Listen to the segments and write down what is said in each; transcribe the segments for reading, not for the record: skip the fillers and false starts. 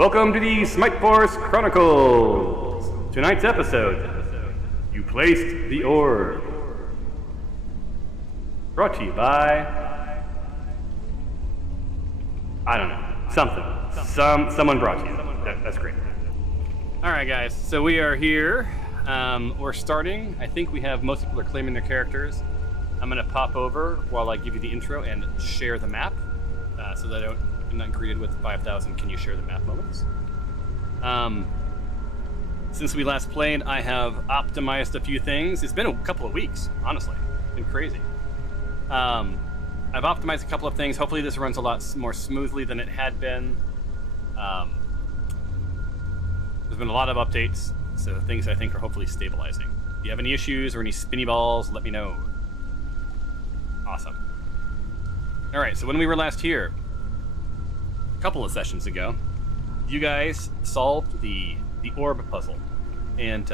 Welcome to the Smite Force Chronicles! Tonight's episode, You Placed the Orb. Brought to you by... I don't know. Something. Someone brought to you. That's great. Alright guys, so we are here. We're starting. I think we have most people are claiming their characters. I'm going to pop over while I give you the intro and share the map so that I'm not greeted with 5,000 can you share the map moments. Since we last played, I have optimized a few things. It's been a couple of weeks, honestly. It's been crazy. I've optimized a couple of things. Hopefully this runs a lot more smoothly than it had been. There's been a lot of updates, so things I think are hopefully stabilizing. If you have any issues or any spinny balls, let me know. Awesome. Alright, so when we were last here, a couple of sessions ago, you guys solved the orb puzzle, and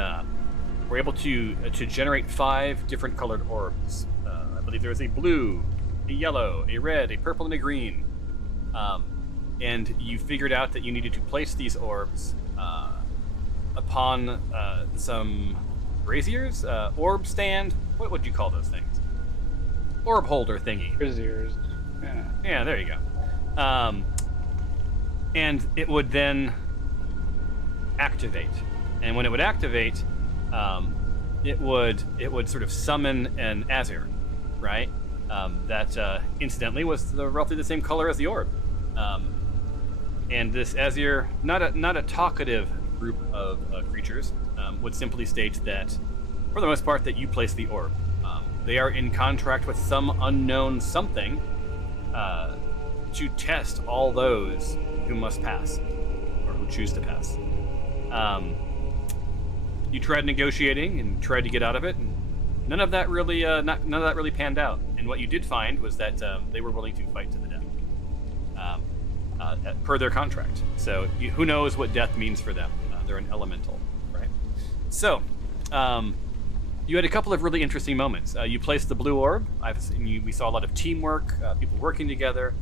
were able to generate 5 different colored orbs. I believe there was a blue, a yellow, a red, a purple, and a green. And you figured out that you needed to place these orbs upon some braziers, orb stand. What would you call those things? Orb holder thingy. Braziers. Yeah, there you go. And it would then activate. And when it would activate, it would sort of summon an Azir, right? That incidentally was roughly the same color as the orb. And this Azir, not a talkative group of creatures, would simply state that, for the most part, that you place the orb. They are in contract with some unknown something to test all those who must pass, or who choose to pass. You tried negotiating and tried to get out of it, and none of that really panned out. And what you did find was that they were willing to fight to the death, per their contract. So who knows what death means for them? They're an elemental, right? So you had a couple of really interesting moments. You placed the blue orb. We saw a lot of teamwork, people working together.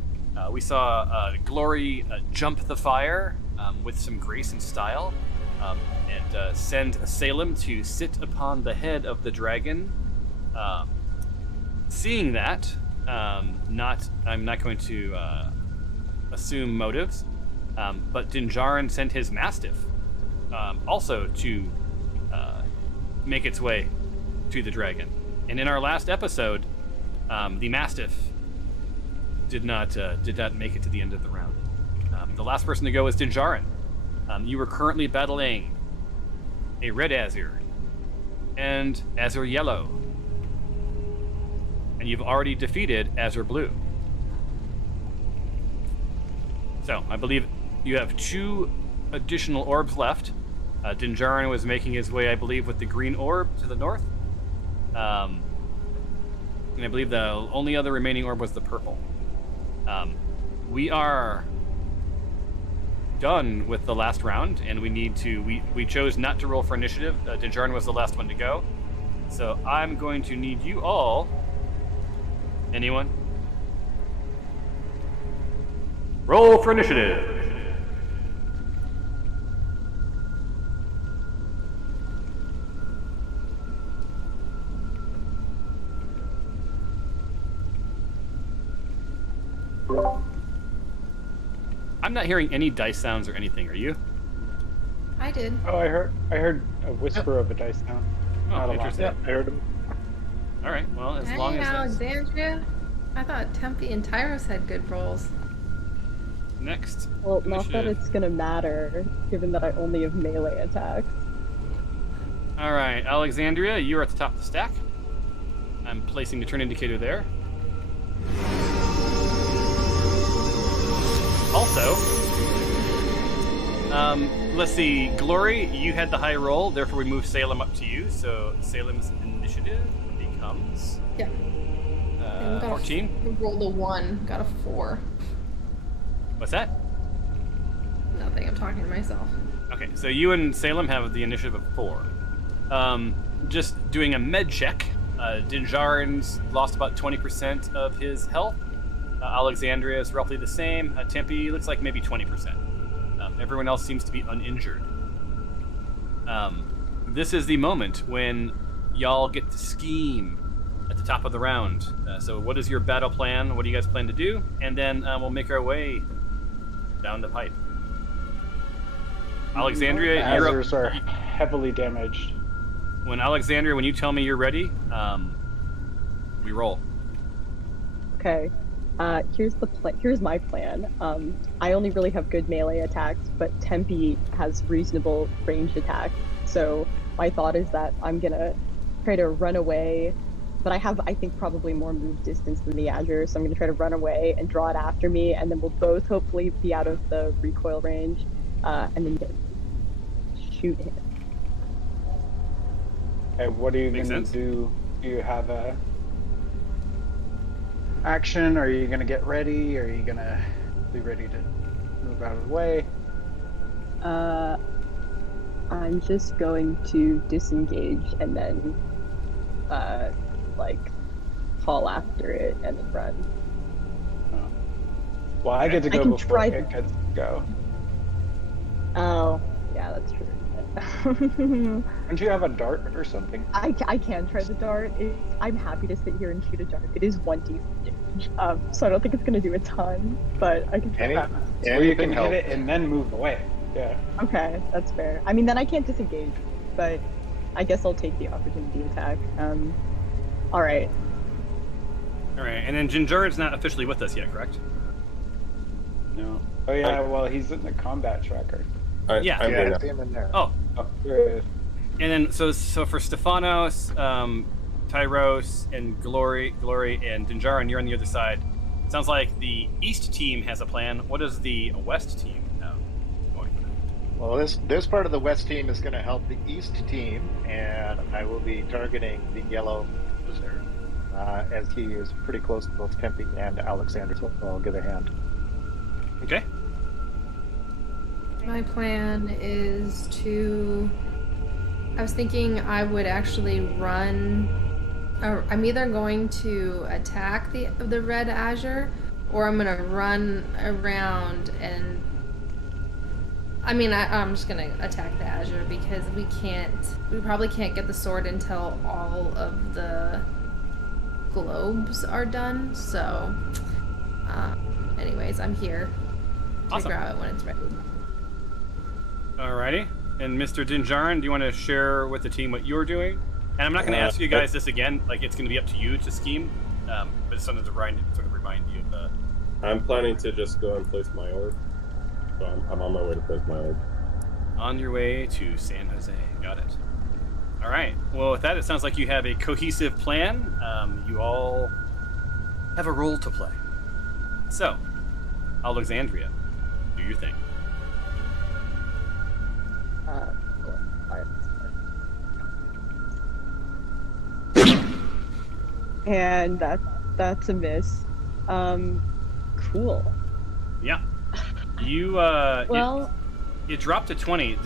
We saw Glory jump the fire with some grace and style, and send Salem to sit upon the head of the dragon. Seeing that, I'm not going to assume motives, but Dinjarin sent his Mastiff also to make its way to the dragon. And in our last episode, the Mastiff did not make it to the end of the round. The last person to go was Dinjarin. You were currently battling a red Azir and Azir yellow, and you've already defeated Azir blue. So I believe you have 2 additional orbs left. Dinjarin was making his way, I believe, with the green orb to the north. And I believe the only other remaining orb was the purple. We are done with the last round, and we chose not to roll for initiative. Dinjarin was the last one to go. So I'm going to need you all. Anyone? Roll for initiative. I'm not hearing any dice sounds or anything. Are you? I did. Oh, I heard a whisper of a dice sound. Oh, Not a lot. interesting. Yeah, I heard them. All right. Well, as Hey, long as that's Alexandria. I thought Tempe and Tyros had good rolls. next. Well, not that initiative. it's gonna matter, given that I only have melee attacks. All right, Alexandria, you're at the top of the stack. I'm placing the turn indicator there. Also, let's see, Glory, you had the high roll, therefore we move Salem up to you, so Salem's initiative becomes Yeah. 14. Rolled a 1, got a 4. What's that? Nothing, I'm talking to myself. Okay, so you and Salem have the initiative of 4. Just doing a med check, Dinjarin's lost about 20% of his health. Alexandria is roughly the same. Tempe looks like maybe 20%. Everyone else seems to be uninjured. This is the moment when y'all get to scheme at the top of the round. So what is your battle plan? What do you guys plan to do? And then we'll make our way down the pipe. Alexandria, you're Azers are heavily damaged. when you tell me you're ready, we roll. Okay. Here's my plan. I only really have good melee attacks, but Tempe has reasonable ranged attacks. So my thought is that I'm gonna try to run away, but I think probably more move distance than the Azure, so I'm gonna try to run away and draw it after me, and then we'll both hopefully be out of the recoil range, and then shoot him. Okay, what are you Makes gonna sense. do? Do you have a action? Are you gonna get ready? Are you gonna be ready to move out of the way? I'm just going to disengage and then, fall after it and then run. Oh. Well, I get to I go can before try it gets to go. Oh, yeah, that's true. Don't you have a dart or something? I can try the dart. I'm happy to sit here and shoot a dart. It is 1d damage, so I don't think it's gonna do a ton, but I can try that. Or you can hit it and then move away. Yeah. Okay, that's fair. I mean, then I can't disengage, but I guess I'll take the opportunity attack. All right. All right, and then Jinjurin's not officially with us yet, correct? No. Oh yeah. Well, he's in the combat tracker. Yeah. I'm Yeah, good I see him in there. Oh, Oh, there it is. and then so for Stefanos, Tyros, and Glory, and Dinjarin, you're on the other side. Sounds like the East team has a plan. What does the West team have going for them? Well, this part of the West team is going to help the East team, and I will be targeting the yellow prisoner, as he is pretty close to both Tempe and Alexander, so I'll give a hand. Okay. My plan is to. I was thinking I would actually run. I'm either going to attack the red Azure, or I'm gonna run around and. I'm just gonna attack the Azure because we probably can't get the sword until all of the globes are done. So, anyways, I'm here to Awesome. grab it when it's ready. Alrighty. And Mr. Dinjarin, do you want to share with the team what you're doing? And I'm not going to ask you guys this again. Like, it's going to be up to you to scheme. But it's something to remind you of the. I'm planning to just go and place my orb. So I'm on my way to place my orb. On your way to San Jose. Got it. All right. Well, with that, it sounds like you have a cohesive plan. You all have a role to play. So, Alexandria, do your thing. And that's a miss. Cool. Yeah. You Well, it dropped to 20.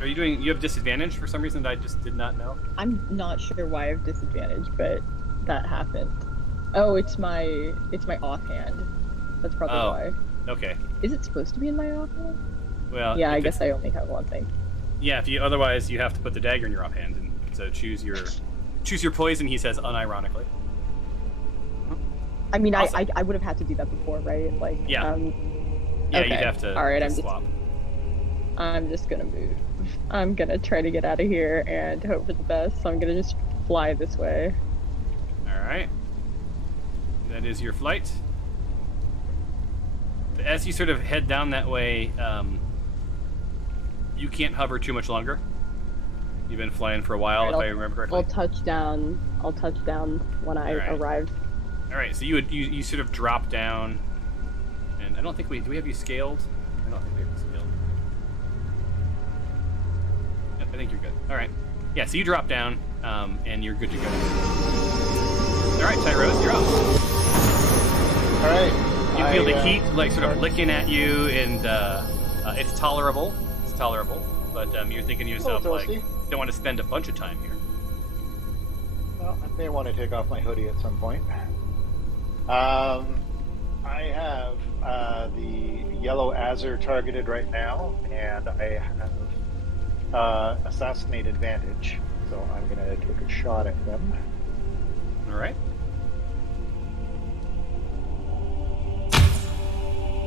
Are you doing? You have disadvantage for some reason that I just did not know. I'm not sure why I have disadvantage, but that happened. Oh, it's my offhand. That's probably why. Okay. Is it supposed to be in my offhand? Well. Yeah, I if guess it's- I only have one thing. Yeah. If you otherwise you have to put the dagger in your offhand, and so choose your poison. He says unironically. I mean, Awesome. I would have had to do that before, right? Like, Yeah. Yeah. okay. You'd have to. All right, to I'm swap. I'm just gonna move. I'm gonna try to get out of here and hope for the best. So I'm gonna just fly this way. All right. That is your flight. As you sort of head down that way, you can't hover too much longer. You've been flying for a while, if I remember correctly. I'll touch down when I Alright. arrive. All right, so you sort of drop down, and I don't think do we have you scaled? I don't think we have you scaled. Yep, I think you're good. All right, yeah. So you drop down, and you're good to go. All right, Tyros, you're up. All right. You feel the heat like sort of licking at you, and it's tolerable. It's tolerable, but you're thinking to yourself like, toasty. you don't want to spend a bunch of time here. Well, I may want to take off my hoodie at some point. I have the yellow Azure targeted right now, and I have assassinate advantage, so I'm going to take a shot at him. All right.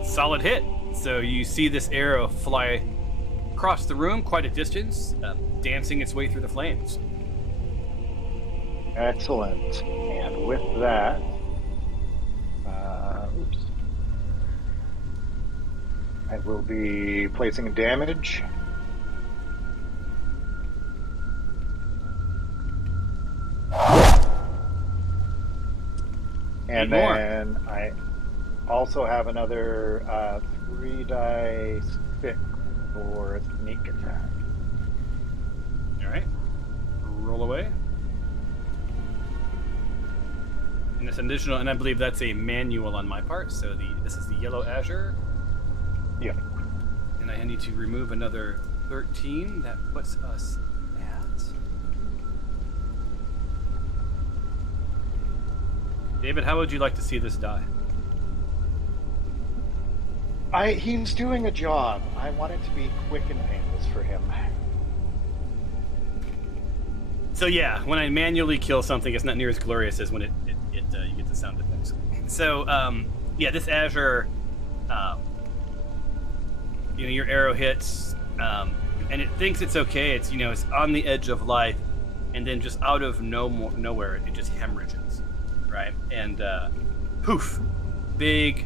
Solid hit. So you see this arrow fly across the room quite a distance, dancing its way through the flames. Excellent. And with that, I will be placing damage. And then I also have another 3 dice 6 for sneak attack. All right. Roll away. And this additional, and I believe that's a manual on my part. So this is the yellow Azure. Yeah. And I need to remove another 13. That puts us at... David, how would you like to see this die? He's doing a job. I want it to be quick and painless for him. So yeah, when I manually kill something, it's not near as glorious as when you get the sound effects. So yeah, this Azure, your arrow hits, and it thinks it's okay. It's it's on the edge of life, and then just out of nowhere, it just hemorrhages, right? And poof, big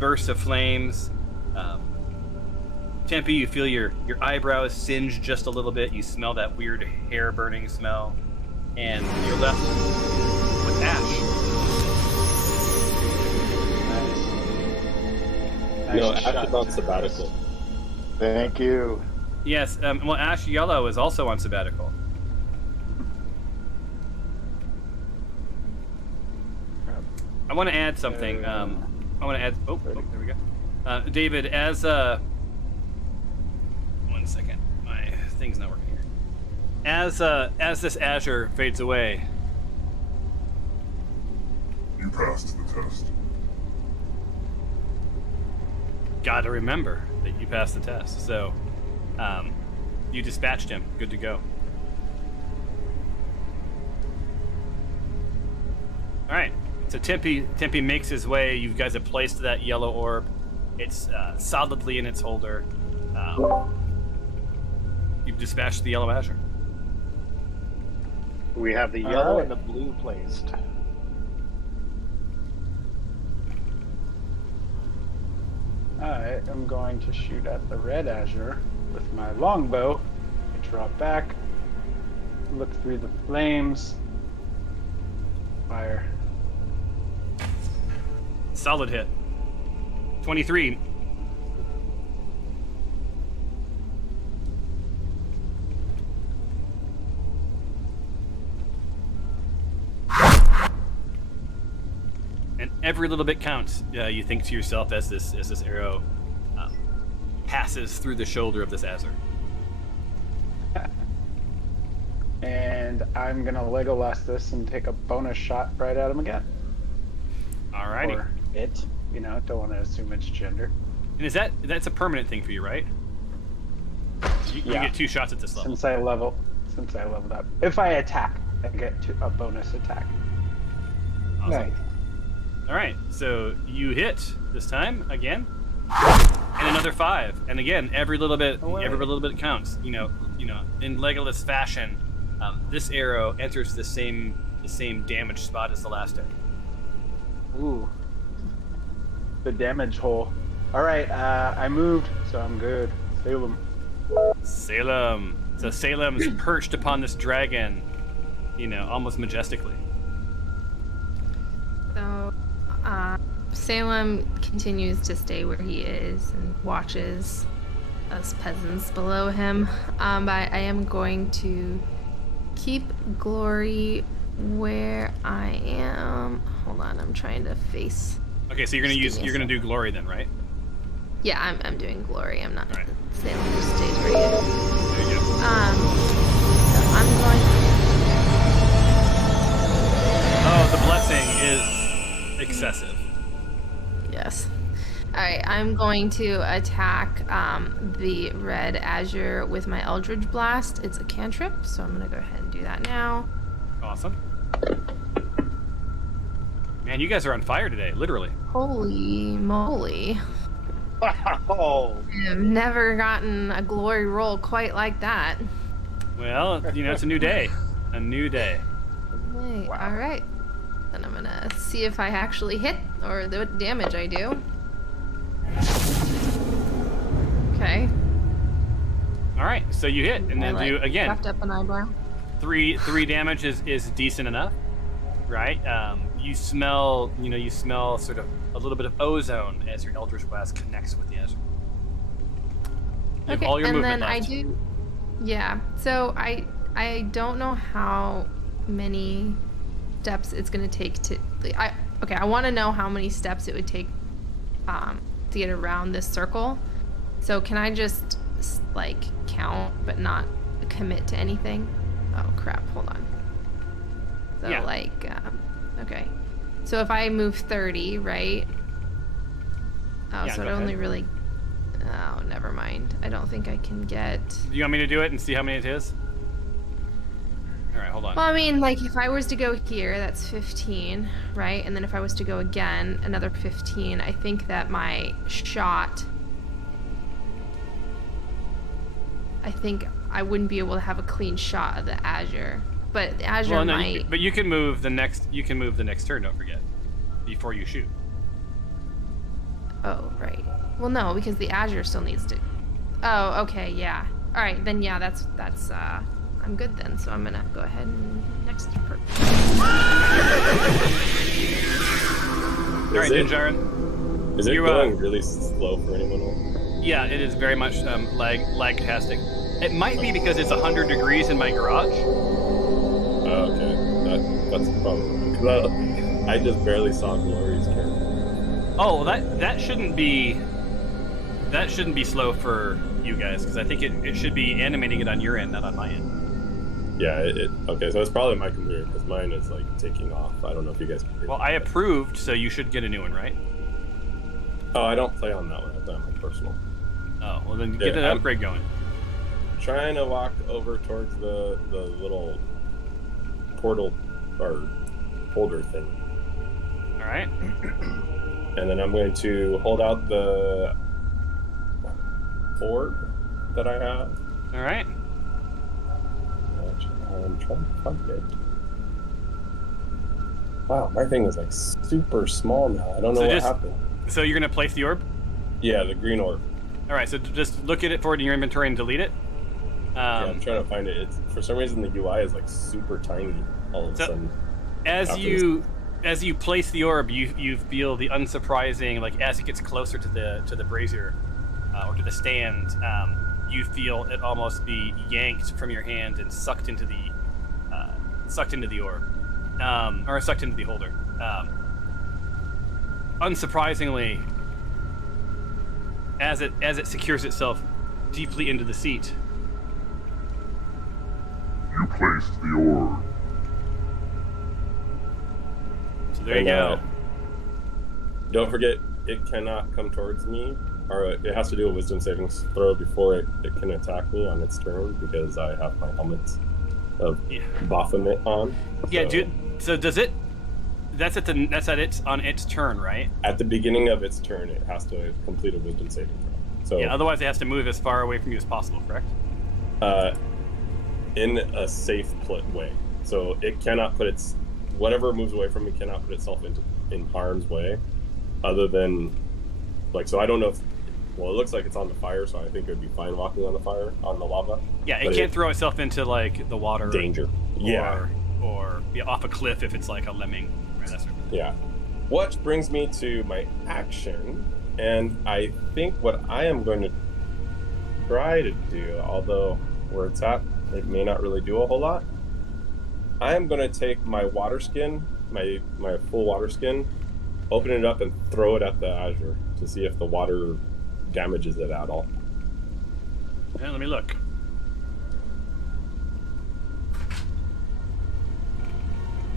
bursts of flames. Tempe, you feel your eyebrows singe just a little bit. You smell that weird hair burning smell, and you're left with ash. No, Ash is on sabbatical. Thank you. Yes, well, Ash Yellow is also on sabbatical. I want to add something. I want to add. Oh, there we go. David, as 1 second, my thing's not working here. As this Azure fades away, You passed the test. gotta remember that you passed the test. So, you dispatched him. Good to go. All right. So Tempe makes his way. You guys have placed that yellow orb. It's solidly in its holder. You've dispatched the yellow Azure. We have the yellow and the blue placed. I am going to shoot at the red Azure with my longbow. I drop back, look through the flames, fire. Solid hit. 23. And every little bit counts. You think to yourself as this arrow passes through the shoulder of this Azure. And I'm gonna Legolas this and take a bonus shot right at him again. Alrighty. Or it, don't want to assume it's gender. And that's a permanent thing for you, right? You get 2 shots at this level. Since I leveled up. If I attack, I get a bonus attack. Awesome. Nice. All right, so you hit this time again, and another 5, and again every little bit counts. In Legolas fashion, this arrow enters the same damage spot as the last arrow. Ooh. The damage hole. Alright, I moved, so I'm good. Salem. So Salem's perched upon this dragon, almost majestically. So, Salem continues to stay where he is and watches us peasants below him. But I am going to keep Glory where I am. Hold on, I'm trying to face. Okay, so you're gonna do Glory then, right? Yeah, I'm doing Glory. I'm not. Right. Salem just stays where he is. There you go. So I'm going. Oh, the blessing is excessive. Yes. Alright, I'm going to attack the red azure with my Eldritch Blast. It's a cantrip, so I'm gonna go ahead and do that now. Awesome. Man, you guys are on fire today, literally. Holy moly. Wow. I've never gotten a glory roll quite like that. Well, it's a new day. A new day. Hey, Wow. alright. And I'm gonna see if I actually hit or what damage I do. Okay. All right, so you hit, and then I, do again. Wrapped up an eyebrow. Three damage is decent enough, right? You smell sort of a little bit of ozone as your Eldritch Blast connects with the azure. You have all your and movement then left. I do. Yeah. So I don't know how many steps it's gonna take to. I want to know how many steps it would take to get around this circle. So can I just like count but not commit to anything? Oh crap! Hold on. So Yeah. okay. So if I move 30, right? Oh, Yeah, so go it only ahead. really. Oh, never mind. I don't think I can get. Do you want me to do it and see how many it is? All right, hold on. Well, I mean, like if I was to go here, that's 15, right? And then if I was to go again, another 15. I think that my shot. I think I wouldn't be able to have a clean shot of the azure, but the azure Well, no, might. but you can move the next. You can move the next turn. Don't forget, before you shoot. Oh, right. Well, no, because the azure still needs to. Oh, okay, yeah. All right, then yeah, that's I'm good then. So I'm gonna go ahead and next. All right, Dinjarin. Is it You, going really slow for anyone else? Yeah, it is very much lag-tastic. It might be because it's 100 degrees in my garage. Oh, okay. That's a problem. 'Cause I just barely saw Glory's turn. Oh, that shouldn't be slow for you guys, because I think it should be animating it on your end, not on my end. Yeah, okay, so it's probably my computer, because mine is, like, taking off. I don't know if you guys can hear Well, that. I approved, so you should get a new one, right? Oh, I don't play on that one. I play on my personal. Oh, well then get Yeah, an I'm- upgrade going. Trying to walk over towards the little portal, or holder thing. All right. And then I'm going to hold out the orb that I have. All right. I'm trying to find it. Wow, my thing is like super small now. I don't know So what just- happened. So you're gonna place the orb. Yeah, the green orb. All right. So just look at it for it in your inventory and delete it. Yeah, I'm trying to find it. It's for some reason the UI is like super tiny all of a So- sudden. As After you place the orb, you feel the unsurprising, like as it gets closer to the brazier or to the stand, you feel it almost be yanked from your hand and sucked into the orb, or sucked into the holder. Unsurprisingly, as it secures itself deeply into the seat, You placed the orb. so there you And, go. Don't forget, it cannot come towards me, or it has to do a wisdom saving throw before it can attack me on its turn, because I have my helmet of Yeah. Baphomet on. Yeah, So dude. So does it? That's on its turn, right? At the beginning of its turn, it has to complete a wisdom saving throw. So Yeah. Otherwise, it has to move as far away from you as possible. Correct? in a safe way. So it cannot put whatever moves away from me cannot put itself in harm's way, other than so I don't know if it looks like it's on the fire, so I think it would be fine walking on the fire on the lava. Yeah. It But can't throw itself into like the water. Danger. Yeah. Or off a cliff if it's like a lemming. Right. That's right. Yeah. Which brings me to my action, and I think what I am going to try to do, although where it's at, it may not really do a whole lot. I am going to take my water skin, my full water skin, open it up and throw it at the azure to see if the water damages it at all. Yeah, let me look.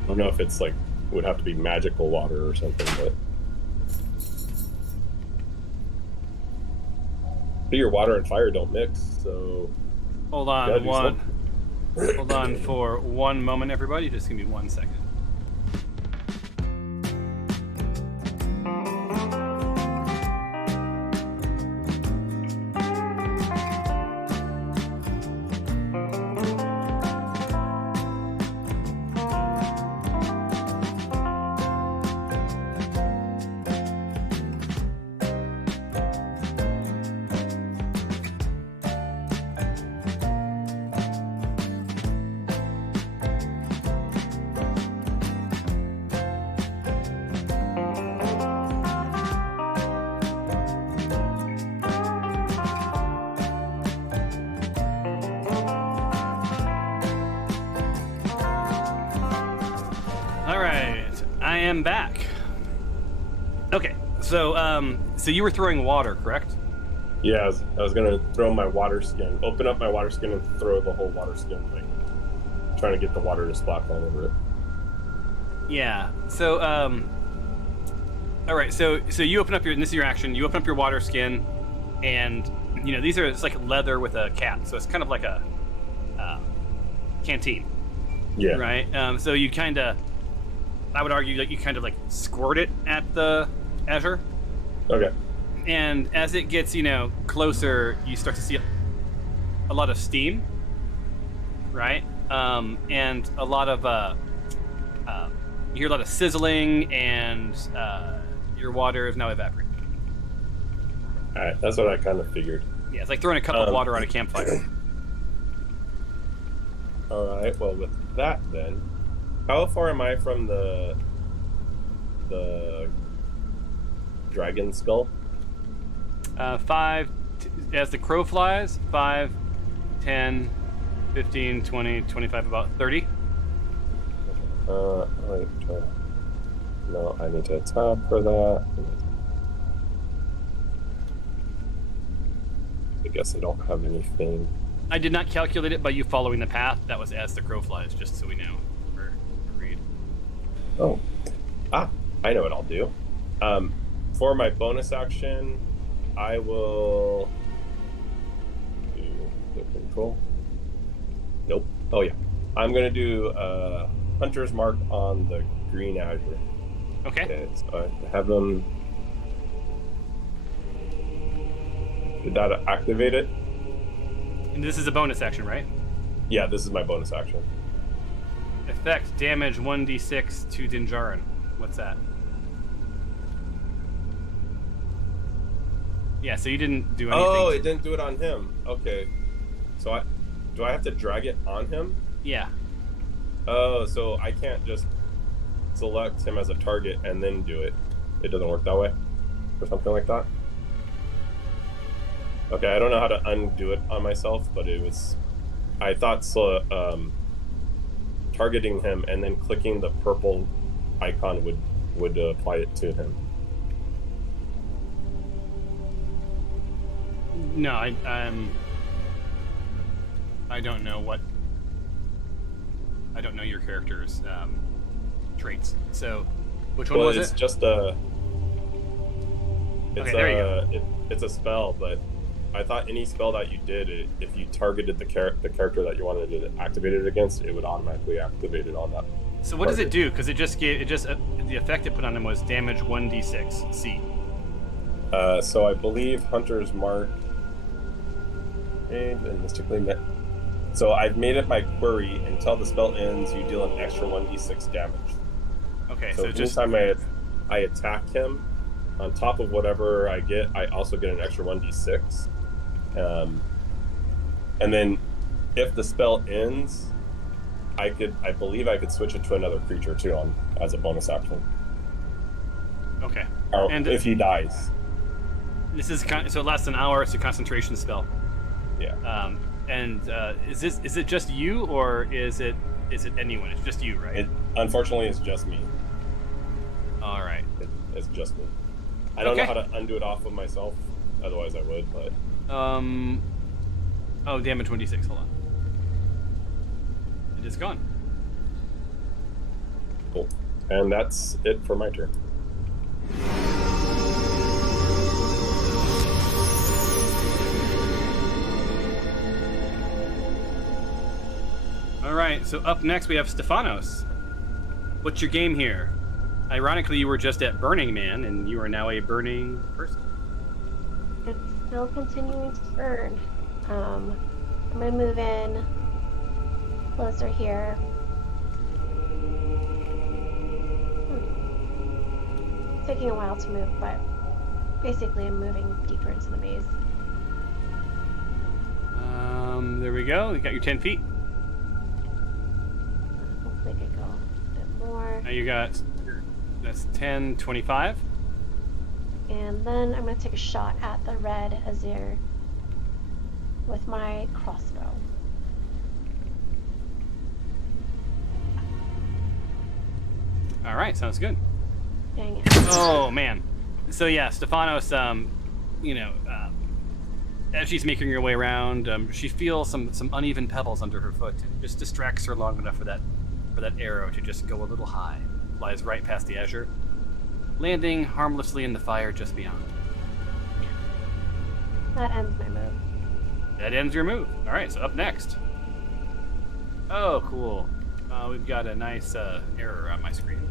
I don't know if it's would have to be magical water or something, but But your water and fire don't mix, so Hold gotta on do one. something. Hold on for 1 moment, everybody. Just give me 1 second. I am back. Okay, so you were throwing water, correct? Yeah, I was gonna throw my water skin, open up my water skin and throw the whole water skin, like trying to get the water to splash all over it. Yeah. So all right. So you open up and this is your action. You open up your water skin, and it's like leather with a cap, so it's kind of like a canteen. Yeah. Right. So you kind of, I would argue that you kind of like squirt it at the azure. Okay. And as it gets, closer, you start to see a lot of steam, right? And a lot of, you hear a lot of sizzling, and your water is now evaporating. All right, that's what I kind of figured. Yeah, it's like throwing a cup of water on a campfire. All right, well, with that then, how far am I from the dragon skull? 5, as the crow flies, 5, 10, 15, 20, 25, about 30. Wait, no, I need to attack for that. I guess I don't have anything. I did not calculate it by you following the path. That was as the crow flies, just so we know. For read. Oh. I know what I'll do. For my bonus action, I will do the control. Nope. Oh yeah. I'm gonna do Hunter's Mark on the green azure. Okay. So I have them. Did that activate it? And this is a bonus action, right? Yeah, this is my bonus action. Effect, damage 1d6 to Dinjarin. What's that? Yeah, so you didn't do anything. Oh, it didn't do it on him. Okay. So do I have to drag it on him? Yeah. Oh, so I can't just select him as a target and then do it. It doesn't work that way? Or something like that? Okay, I don't know how to undo it on myself, but it was... I thought targeting him and then clicking the purple icon would apply it to him. No, I don't know what... I don't know your character's traits. So, which one was it? It's just a... Okay, there you go. It's a spell, but I thought any spell that you did, if you targeted the character that you wanted to activate it against, it would automatically activate it on that. So what does it do? Because the effect it put on him was damage 1d6 C. So I believe Hunter's Mark and mystically met. So I've made it my query. Until the spell ends, you deal an extra 1d6 damage. Okay, So just anytime I attack him, on top of whatever I get, I also get an extra 1d6. And then if the spell ends, I believe I could switch it to another creature too as a bonus action. Okay. Or And if he dies. this is so it lasts an hour. It's a concentration spell. Yeah. Is it just you, or is it anyone? It's just you, right? Unfortunately, it's just me. All right. It's just me. I don't know how to undo it off of myself. Otherwise, I would. But oh, damage 1d6. Hold on. It is gone. Cool. And that's it for my turn. All right, so up next we have Stefanos. What's your game here? Ironically, you were just at Burning Man, and you are now a burning person. It's still continuing to burn. I'm gonna move in closer here. It's taking a while to move, but basically I'm moving deeper into the maze. There we go. You got your 10 feet. Hopefully I could go a bit more. Now you got, that's 10, 25. And then I'm gonna take a shot at the red Azir with my crossbow. All right, sounds good. Dang it. Oh, man. So, yeah, Stefanos, as she's making her way around, she feels some uneven pebbles under her foot. It just distracts her long enough for that arrow to just go a little high. Flies right past the azure, landing harmlessly in the fire just beyond. That ends my move. That ends your move. All right, so up next. Oh, cool. We've got a nice error on my screen.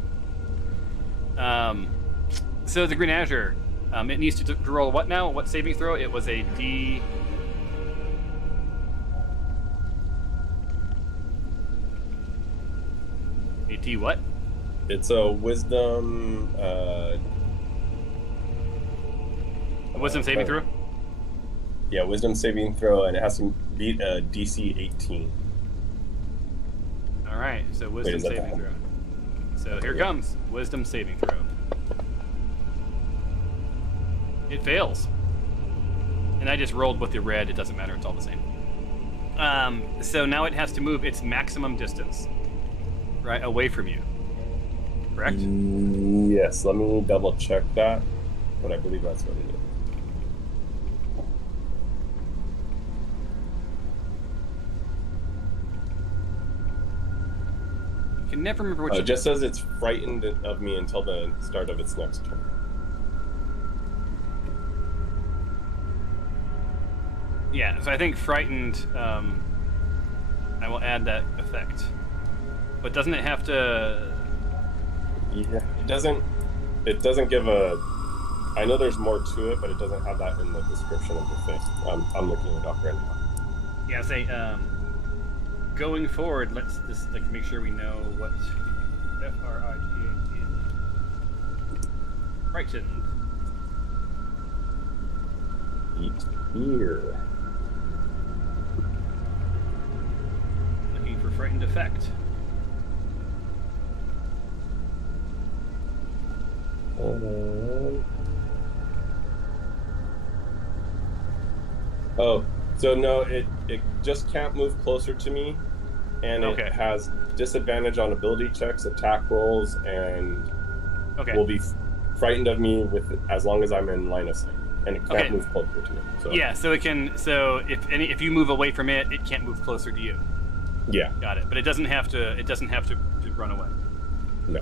So the Green Azure, it needs to roll what now? What saving throw? It was a D... A D what? It's a wisdom. A wisdom saving throw? Yeah, wisdom saving throw, and it has to beat a DC 18. All right, so wisdom is that saving the throw. So here comes wisdom saving throw. It fails. And I just rolled with the red. It doesn't matter. It's all the same. So now it has to move its maximum distance, right, away from you. Correct? Yes, let me double check that, but I believe that's what it is. You can never remember what It just says it's frightened of me until the start of its next turn. Yeah, so I think frightened, I will add that effect. But doesn't it have to... Yeah, it doesn't give a... I know there's more to it, but it doesn't have that in the description of the thing. I'm looking it up right now. Yeah, say, going forward, let's just make sure we know what F-R-I-G-H is. Frightened. Eat here. Looking for frightened effect. Oh, so no, it just can't move closer to me, and it has disadvantage on ability checks, attack rolls, and will be frightened of me as long as I'm in line of sight, and it can't move closer to me. So. Yeah, so it can. So if you move away from it, it can't move closer to you. Yeah. Got it. But it doesn't have to. It doesn't have to run away. No.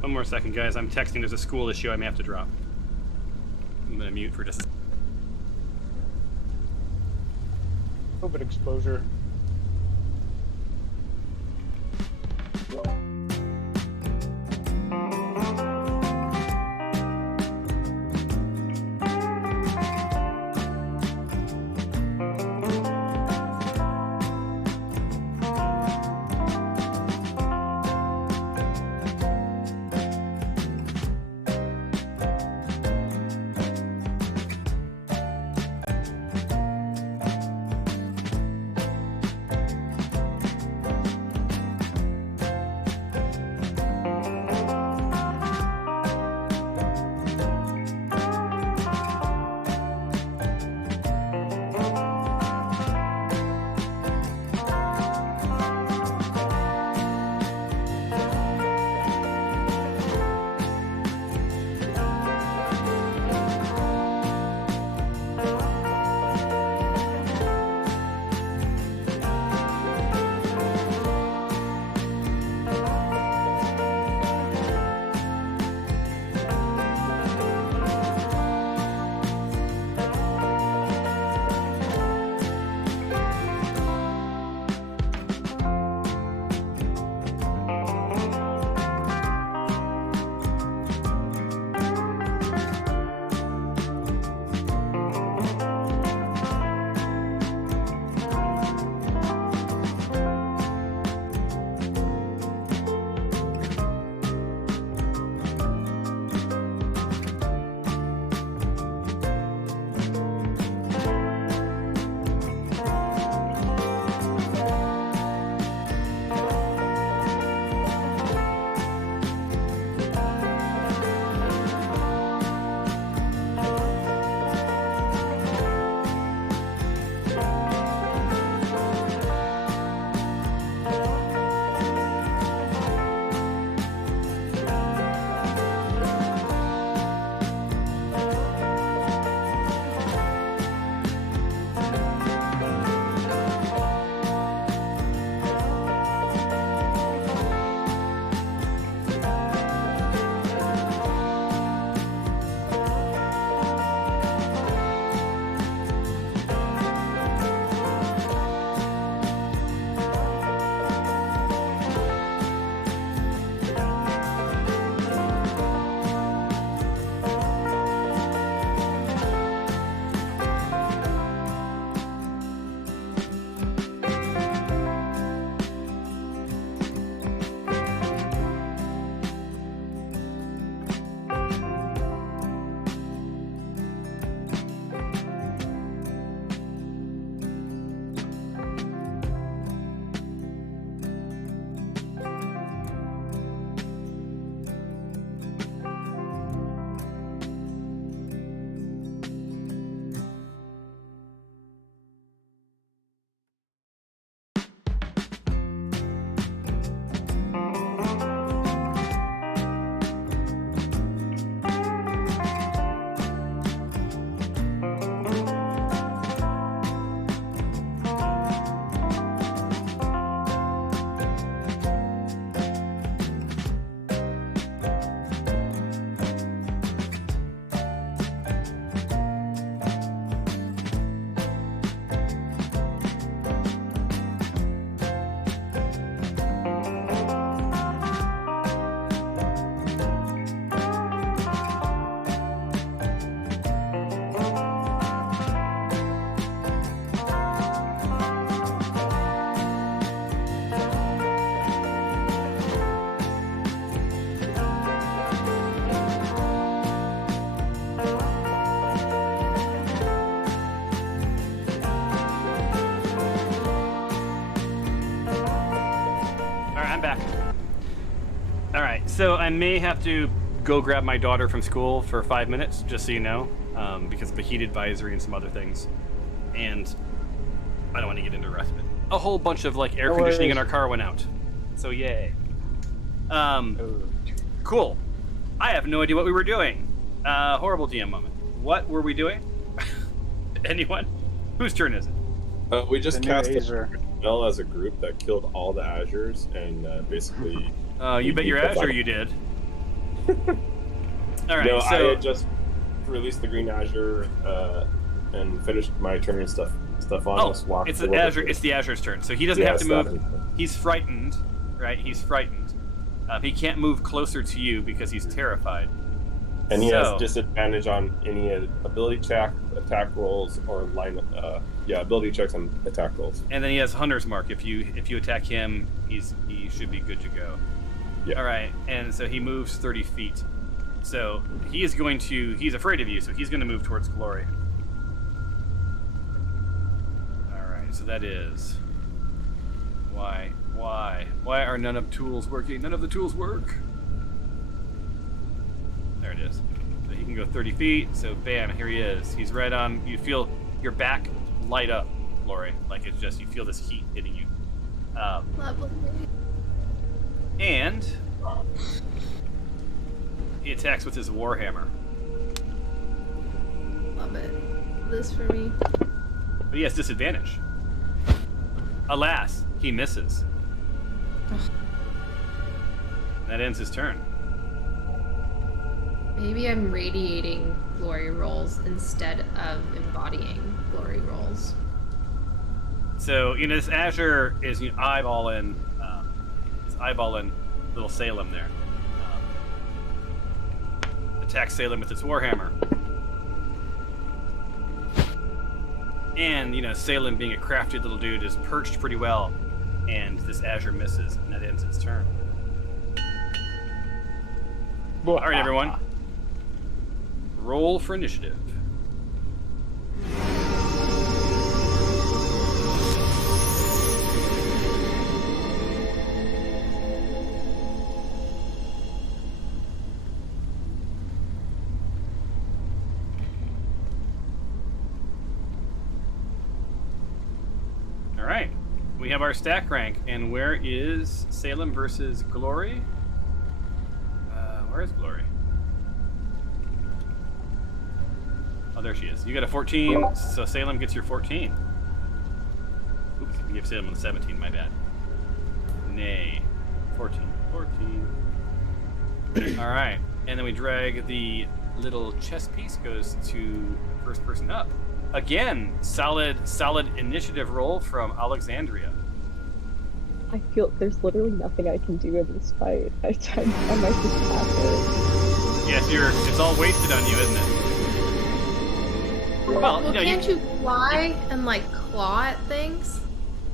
One more second, guys. I'm texting. There's a school issue I may have to drop. I'm gonna mute for just a second. COVID exposure. I'm back. All right, so I may have to go grab my daughter from school for 5 minutes, just so you know, because of the heat advisory and some other things. And I don't want to get into the rest of it. A whole bunch of like air conditioning in our car went out. So yay. Cool. I have no idea what we were doing. Horrible DM moment. What were we doing? Anyone? Whose turn is it? We just The new cast a Azure. spell as a group that killed all the Azures and basically. You bet your Azure you did. All right. No, so I had just released the green Azure and finished my turn and stuff. Stefan just walked. It's the Azure. It's the Azure's turn, so he doesn't have to move. He's frightened, right? He's frightened. He can't move closer to you because he's terrified. And he has disadvantage on any ability check, attack rolls, or ability checks and attack rolls. And then he has Hunter's Mark. If you attack him, he should be good to go. Yeah. All right, and so he moves 30 feet. So he's afraid of you, so he's going to move towards Glory. All right, so that is... Why are none of tools working? None of the tools work. There it is. So he can go 30 feet, so bam, here he is. He's right on, you feel your back light up, Glory. Like it's just, you feel this heat hitting you. Lovely. And he attacks with his Warhammer. Love it. This for me. But he has disadvantage. Alas, he misses. That ends his turn. Maybe I'm radiating glory rolls instead of embodying glory rolls. So, this Azure is eyeballing little Salem there. Attacks Salem with its Warhammer. And, Salem, being a crafty little dude, is perched pretty well, and this Azure misses, and that ends its turn. All right, everyone. Roll for initiative. All right. We have our stack rank, and where is Salem versus Glory? Where is Glory? Oh, there she is. You got a 14, so Salem gets your 14. Oops, I give Salem a 17, my bad. Nay. 14. All right. And then we drag the little chess piece, goes to first person up. Again, solid initiative roll from Alexandria. I feel there's literally nothing I can do in this fight. I might just pass it. Yes, it's all wasted on you, isn't it? Well, can't you fly and claw at things?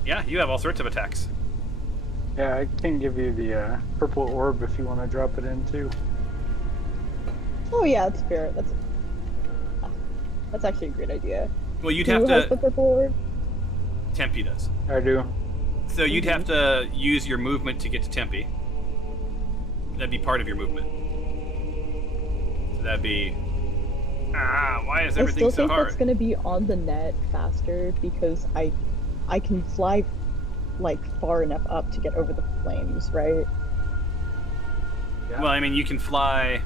Yeah, you have all sorts of attacks. Yeah, I can give you the purple orb if you want to drop it in too. Oh yeah, that's fair. That's actually a great idea. Well, you'd Who have has to. the purple orb? Tempe does. I do. So you'd have to use your movement to get to Tempe. That'd be part of your movement. So that'd be. Why is everything I still so think hard? that's gonna be on the net faster because I can fly far enough up to get over the flames, right? Yeah. Well, I mean, you can fly.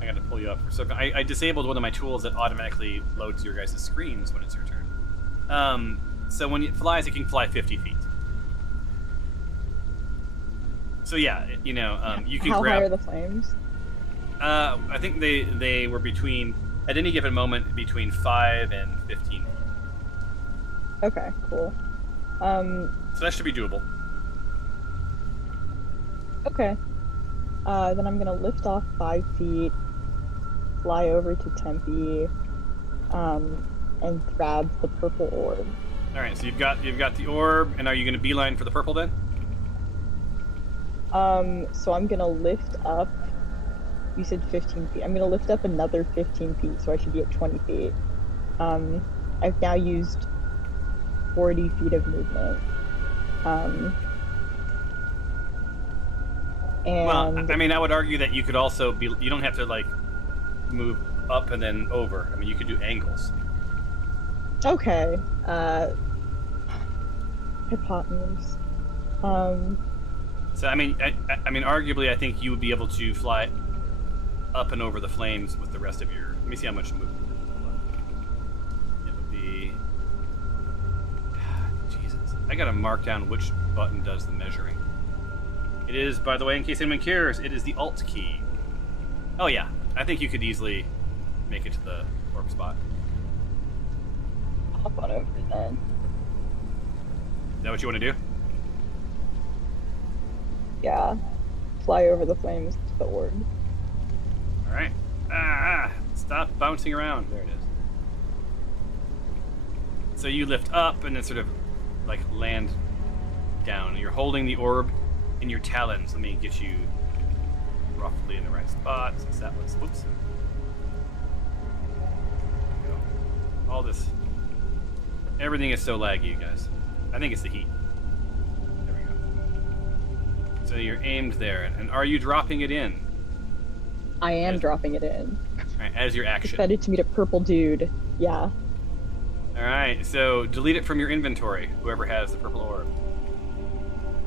I got to pull you up for a second. I disabled one of my tools that automatically loads your guys' screens when it's your turn. So when it flies, it can fly 50 feet. So yeah, you can How grab. high are the flames? I think they were at any given moment between 5 and 15. Okay, cool. So that should be doable. Okay. Then I'm gonna lift off 5 feet, fly over to Tempe, and grab the purple orb. All right, so you've got the orb, and are you going to beeline for the purple then? So I'm gonna lift up. You said 15 feet. I'm gonna lift up another 15 feet, so I should be at 20 feet. I've now used 40 feet of movement. Well, And I mean, I would argue that you could also be. You don't have to like move up and then over. I mean, you could do angles. okay, hypotenuse. So I mean, I mean, arguably, I think you would be able to fly up and over the flames with the rest of your. Let me see how much movement. It would be. Jesus, I gotta mark down which button does the measuring. It is, by the way, in case anyone cares, it is the Alt key. Oh yeah, I think you could easily make it to the orb spot. Hop on over then. Is that what you want to do? Yeah, fly over the flames to the orb. All right. Stop bouncing around. There it is. So you lift up and then sort of like land down. You're holding the orb in your talons. Let me get you roughly in the right spot since that was. Whoops. There we go. All this. Everything is so laggy, you guys. I think it's the heat. There we go. So you're aimed there. And are you dropping it in? I am dropping it in. All right, as your action. Excited to meet a purple dude. Yeah. All right, so delete it from your inventory. Whoever has the purple orb.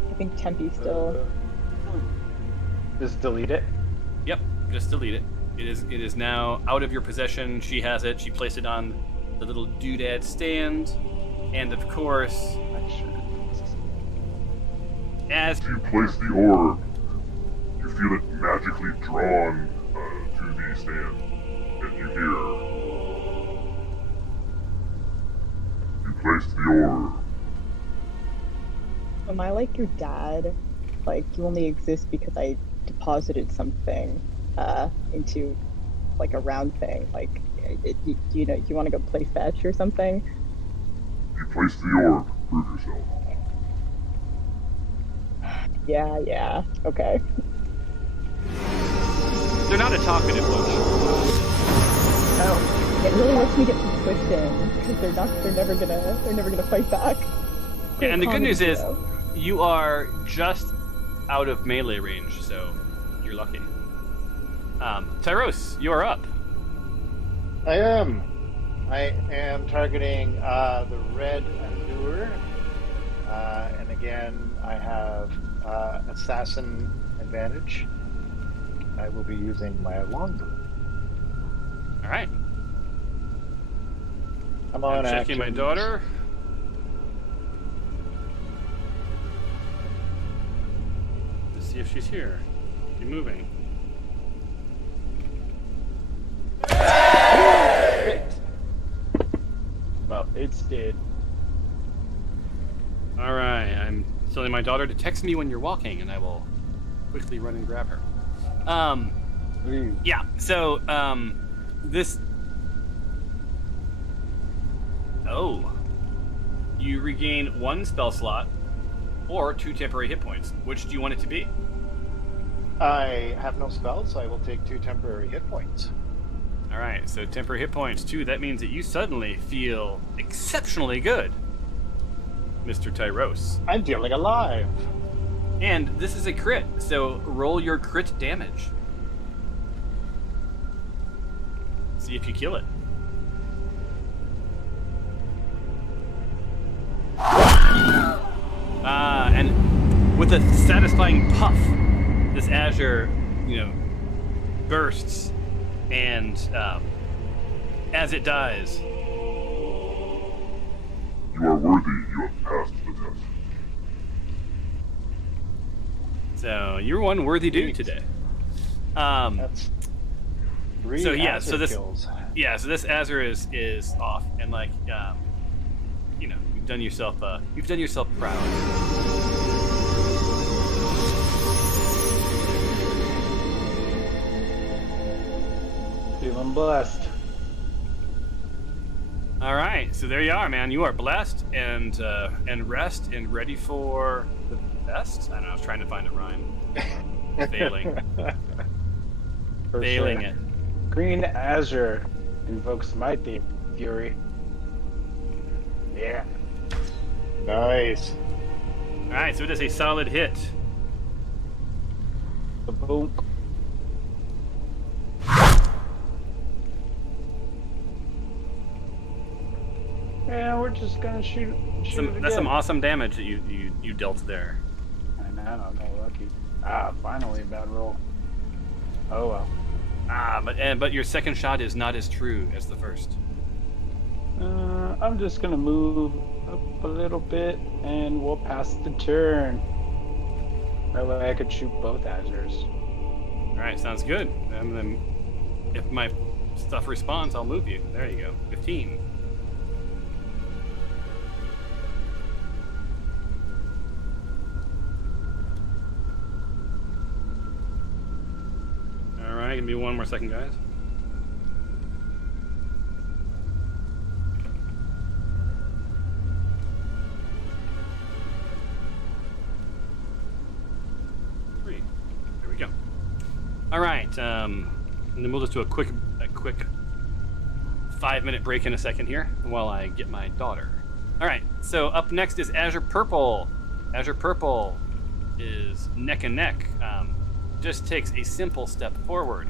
I think Tempe still. Just delete it. Yep, just delete it. It is now out of your possession. She has it. She placed it on the little doodad stand, and of course, as As you place the orb, you feel it magically drawn to the stand, and you hear, "You placed the orb." Am I like your dad? Like, you only exist because I deposited something into like a round thing. Like, you know, you want to go play fetch or something? You placed the orb. Prove yourself. Yeah. Okay. they're not a talkative bunch. Oh, it really lets me get some twist in because they're never gonna fight back. Yeah, and the good news is, though. you are just out of melee range, so you're lucky. Tyros, you are up. I am targeting the red Endure. And again, I have assassin advantage. I will be using my longbow. All right. I'm on I'm checking my actions. daughter. To see if she's here. She's moving. Well, it's dead. All right. I'm telling my daughter to text me when you're walking, and I will quickly run and grab her. Ooh. Yeah. So, this. Oh. You regain 1 spell slot, or 2 temporary hit points. Which do you want it to be? I have no spells, so I will take 2 temporary hit points. All right. So temporary hit points 2. That means that you suddenly feel exceptionally good, Mr. Tyros. I'm feeling alive. And this is a crit, so roll your crit damage. See if you kill it. And with a satisfying puff, this azure, bursts, and as it dies, You are worthy. You have passed the test. so you're one worthy dude today. That's 3 So, yeah, acid so this- kills. Yeah, so this azure is off, and you've done yourself proud. Feeling blessed. All right, so there you are, man. You are blessed and rest and ready for the best. I don't know. I was trying to find a rhyme. Failing. For Failing sure. it. Green Azure invokes Smite Fury. Yeah. Nice. All right, so it is a solid hit. Boom. Yeah, we're just gonna shoot it again. That's some awesome damage that you dealt there. I know, no lucky. Finally a bad roll. Oh well. But your second shot is not as true as the first. I'm just gonna move up a little bit, and we'll pass the turn. That way I could shoot both Azures. All right, sounds good. And then, if my stuff responds, I'll move you. There you go. 15. All right, give me one more second, guys. All right, and then we'll just do a quick 5-minute break in a second here while I get my daughter. All right, so up next is Azure Purple. Azure Purple is neck and neck. Just takes a simple step forward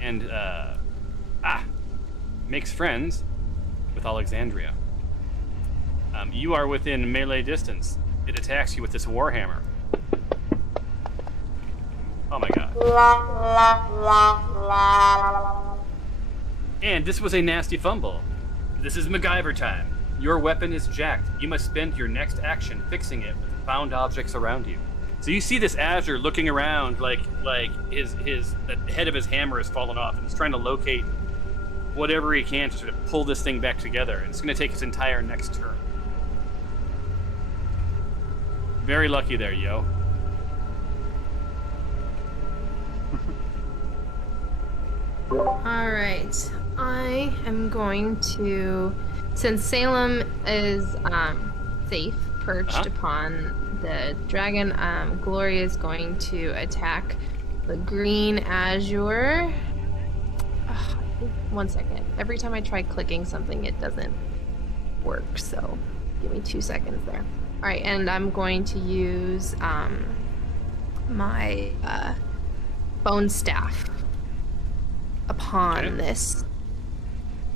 and makes friends with Alexandria. You are within melee distance. It attacks you with this warhammer. Oh my god. And this was a nasty fumble. This is MacGyver time. Your weapon is jacked. You must spend your next action fixing it with found objects around you. So you see this Azure looking around like the head of his hammer has fallen off, and he's trying to locate whatever he can to sort of pull this thing back together. And it's going to take his entire next turn. Very lucky there, yo. Alright, I am going to, since Salem is safe, perched upon the dragon, Gloria is going to attack the green Azure. One second. Every time I try clicking something, it doesn't work, so give me 2 seconds there. Alright, and I'm going to use my bone staff upon this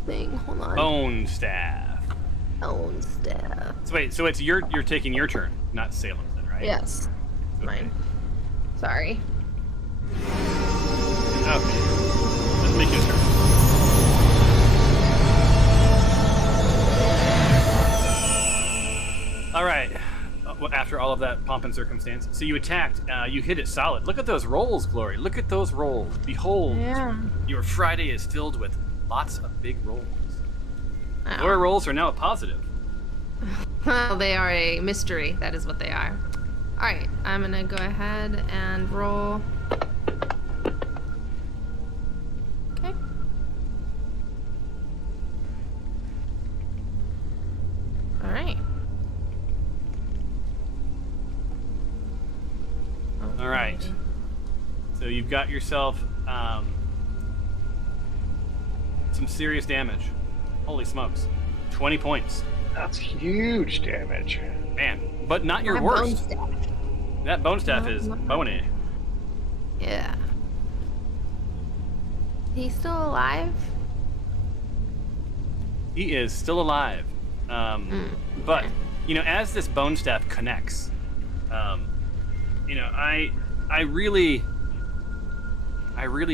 thing. Hold on. Bone staff. Bone staff. So wait, so it's you're taking your turn, not Salem's then, right? Yes. Okay. Mine. Sorry. Okay. Let's make your turn. All right. After all of that pomp and circumstance, so you attacked. You hit it solid. Look at those rolls, Glory. Look at those rolls. Behold, your Friday is filled with lots of big rolls. Wow. Glory rolls are now a positive. Well, they are a mystery. That is what they are. All right, I'm gonna go ahead and roll. Okay. All right. All right. So you've got yourself some serious damage. Holy smokes. 20 points. That's huge damage. Man, but not your My worst. bone staff. That bone staff is bony. Yeah. He's still alive? He is still alive. But, you know, as this bone staff connects, you know, I really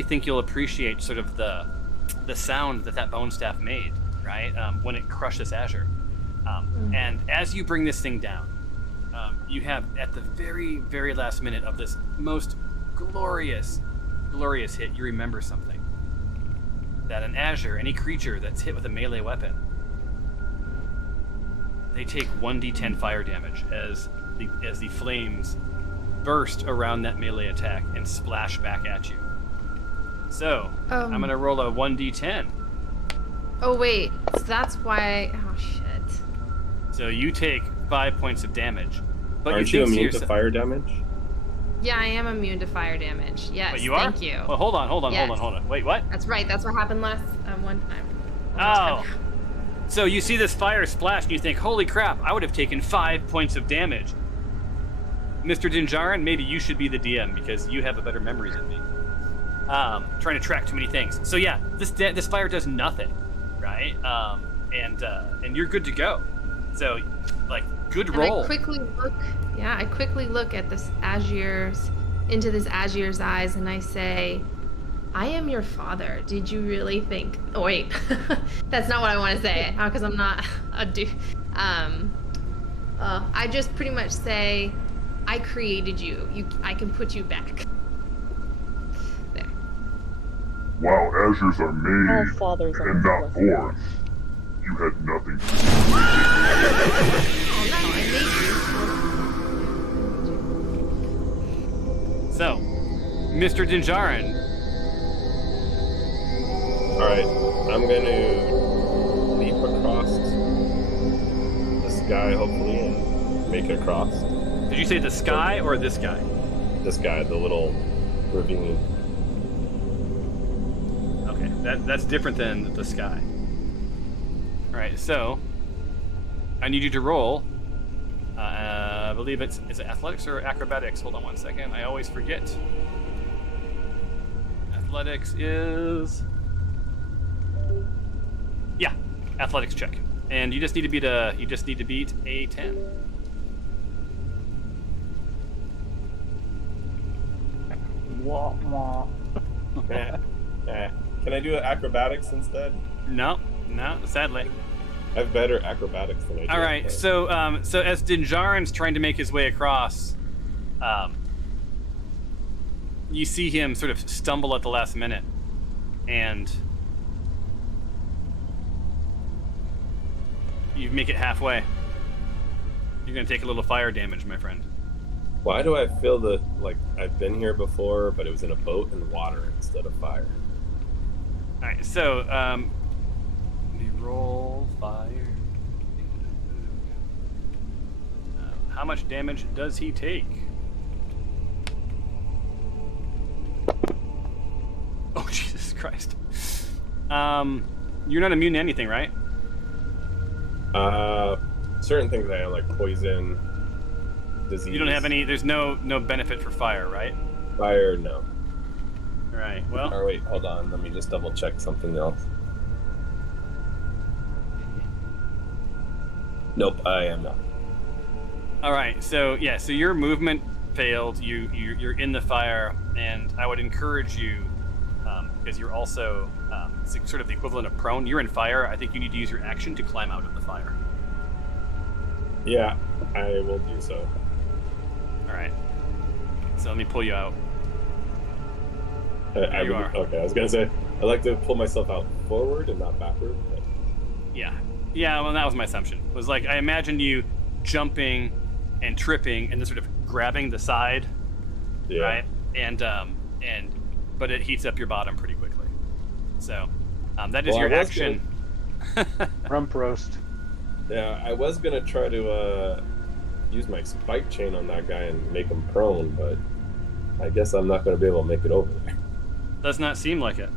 think you'll appreciate sort of the sound that bone staff made, right? When it crushed this Azure. And as you bring this thing down, you have at the very, very last minute of this most glorious hit, you remember something. That an Azure, any creature that's hit with a melee weapon, they take 1d10 fire damage as the flames burst around that melee attack and splash back at you. So, I'm gonna roll a 1d10. Oh wait, so that's why. Oh shit. So you take 5 points of damage. But Aren't you you think to immune to yourself, fire damage? Yeah, I am immune to fire damage. Yes. But you are? Thank you. Well, hold on. Yes. Wait, what? That's right. That's what happened last one time. Oh. So you see this fire splash, and you think, "Holy crap! I would have taken 5 points of damage." Mr. Dinjarin, maybe you should be the DM because you have a better memory than me. Trying to track too many things. So yeah, this fire does nothing, right? And you're good to go. So, like, good roll. I quickly look at this into this Azir's eyes, and I say, "I am your father. Did you really think?" Oh wait, that's not what I want to say because I'm not a dude. I just pretty much say, "I created you. I can put you back." There. While Azures are All made fathers are and not blessed. born, you had nothing to do. Oh no, I made So, Mr. Dinjarin. Alright, I'm gonna leap across the sky, hopefully, and make it across. Did you say the sky or this guy? This guy, the little ravine. Okay, that's different than the sky. All right, so I need you to roll. I believe is it athletics or acrobatics? Hold on one second. I always forget. Athletics is, yeah, athletics check, and you just need to beat a 10. Wah, wah. Can I do acrobatics instead? No, sadly. I have better acrobatics than I do. All right, so as Dinjarin's trying to make his way across, you see him sort of stumble at the last minute, and you make it halfway. You're gonna take a little fire damage, my friend. Why do I feel like I've been here before, but it was in a boat and water instead of fire? All right, so let me roll fire. How much damage does he take? Oh, Jesus Christ. You're not immune to anything, right? Certain things I am, like poison, disease. You don't have any. There's no benefit for fire, right? Fire, no. All right. Well. Or wait, hold on. Let me just double check something else. Nope, I am not. All right. So yeah. So your movement failed. You're in the fire, and I would encourage you, because you're also sort of the equivalent of prone. You're in fire. I think you need to use your action to climb out of the fire. Yeah, I will do so. All right. So let me pull you out. There you are. Okay, I was gonna say I like to pull myself out forward and not backward. But... Yeah. Well, that was my assumption. It was like I imagined you jumping and tripping and then sort of grabbing the side, yeah. right? But it heats up your bottom pretty quickly. So that is your action. Rump roast. Yeah, I was gonna try to use my spike chain on that guy and make him prone, but I guess I'm not gonna be able to make it over there. Does not seem like it.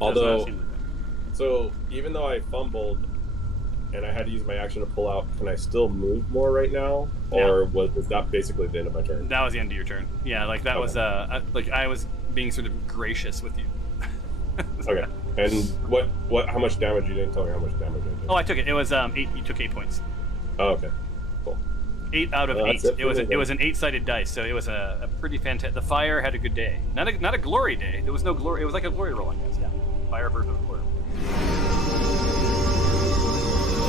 Although, does not seem like it. So even though I fumbled and I had to use my action to pull out, can I still move more right now, or was that basically the end of my turn? That was the end of your turn. Yeah, like that was like I was being sort of gracious with you. Okay. And what? How much damage? You didn't tell me how much damage I did. Oh, I took it. It was 8. You took 8 points. Oh, okay. Cool. 8 out of 8. It was an 8-sided dice, so it was a pretty fantastic. The fire had a good day. Not a glory day. There was no glory. It was like a glory roll, I guess. Yeah. Fire versus glory.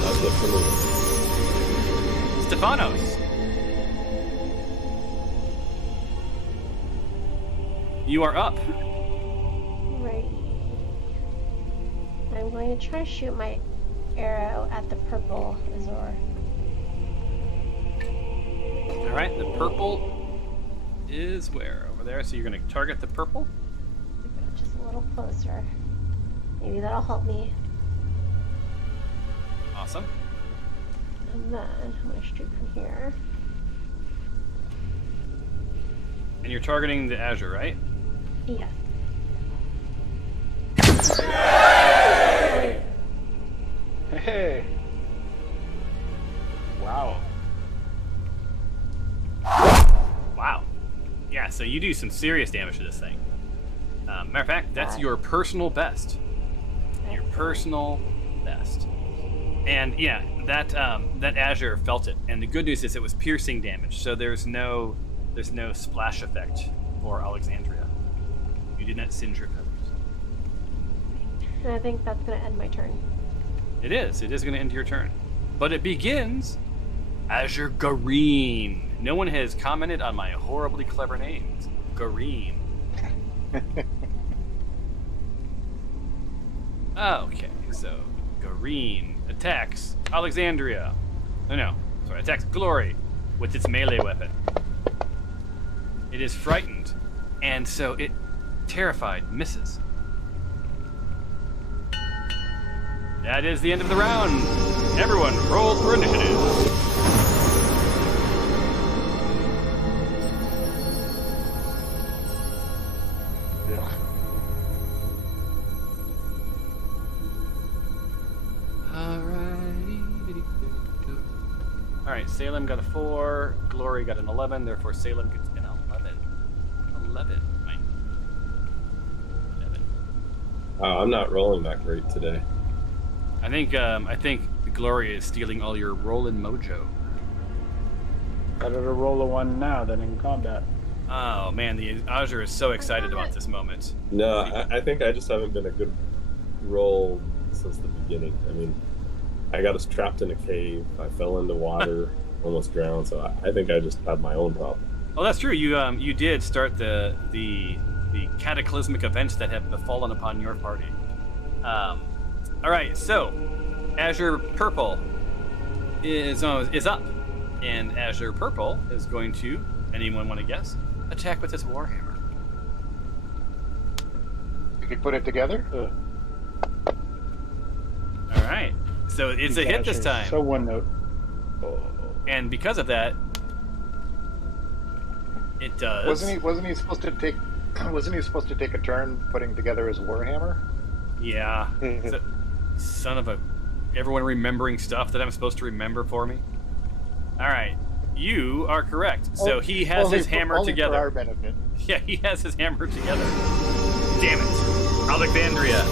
That's good for me. Stefanos. You are up. Right. I'm going to try to shoot my arrow at the purple Azor. All right, the purple is where? Over there. So you're going to target the purple? Just a little closer. Maybe that'll help me. Awesome. And then I'm going to shoot from here. And you're targeting the Azure, right? Yes. Hey. Wow. Wow. Yeah, so you do some serious damage to this thing. Matter of fact, that's your personal best. Your personal best. And yeah, that Azure felt it. And the good news is it was piercing damage, so there's no splash effect for Alexandria. You did not singe your feathers. And I think that's going to end my turn. It is going to end your turn. But it begins Azure Gareen. No one has commented on my horribly clever names. Gareen. Okay, so Gareen attacks Alexandria. Attacks Glory with its melee weapon. It is frightened, and so it, terrified, misses. That is the end of the round. Everyone, roll for initiative. Alright, Salem got a 4, Glory got an 11, therefore Salem gets an 11. 11, right? 11. I'm not rolling that great today. I think Glory is stealing all your rollin' mojo. Better to roll a 1 now than in combat. Oh man, the Azure is so excited about this moment. No, I think I just haven't been a good roll since the beginning. I mean, I got us trapped in a cave. I fell into water, almost drowned. So I think I just had my own problem. Oh, that's true. You did start the cataclysmic events that have befallen upon your party. All right, so Azure Purple is up, and Azure Purple is going to. Anyone want to guess? Attack with its warhammer. You can put it together. All right. So it's a hit this time. So one note. And because of that, it does. Wasn't he supposed to take a turn putting together his warhammer? Yeah. Son of a... Everyone remembering stuff that I'm supposed to remember for me. All right. You are correct. So he has his hammer together. For our benefit. Yeah, he has his hammer together. Damn it. Alexandria,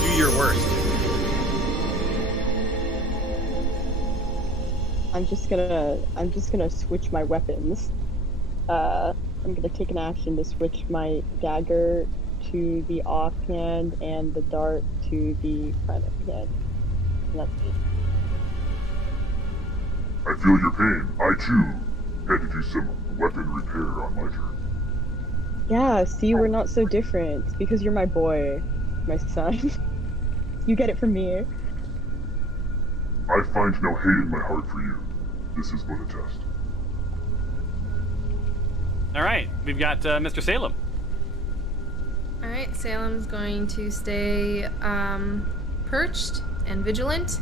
do your worst. I'm just gonna switch my weapons. I'm gonna take an action to switch my dagger to the offhand and the dart to the front hand. And that's it. I feel your pain. I too had to do some weapon repair on my turn. Yeah, see, we're not so different. It's because you're my boy, my son. You get it from me. I find no hate in my heart for you. This is but a test. All right, we've got Mr. Salem. All right, Salem's going to stay perched and vigilant,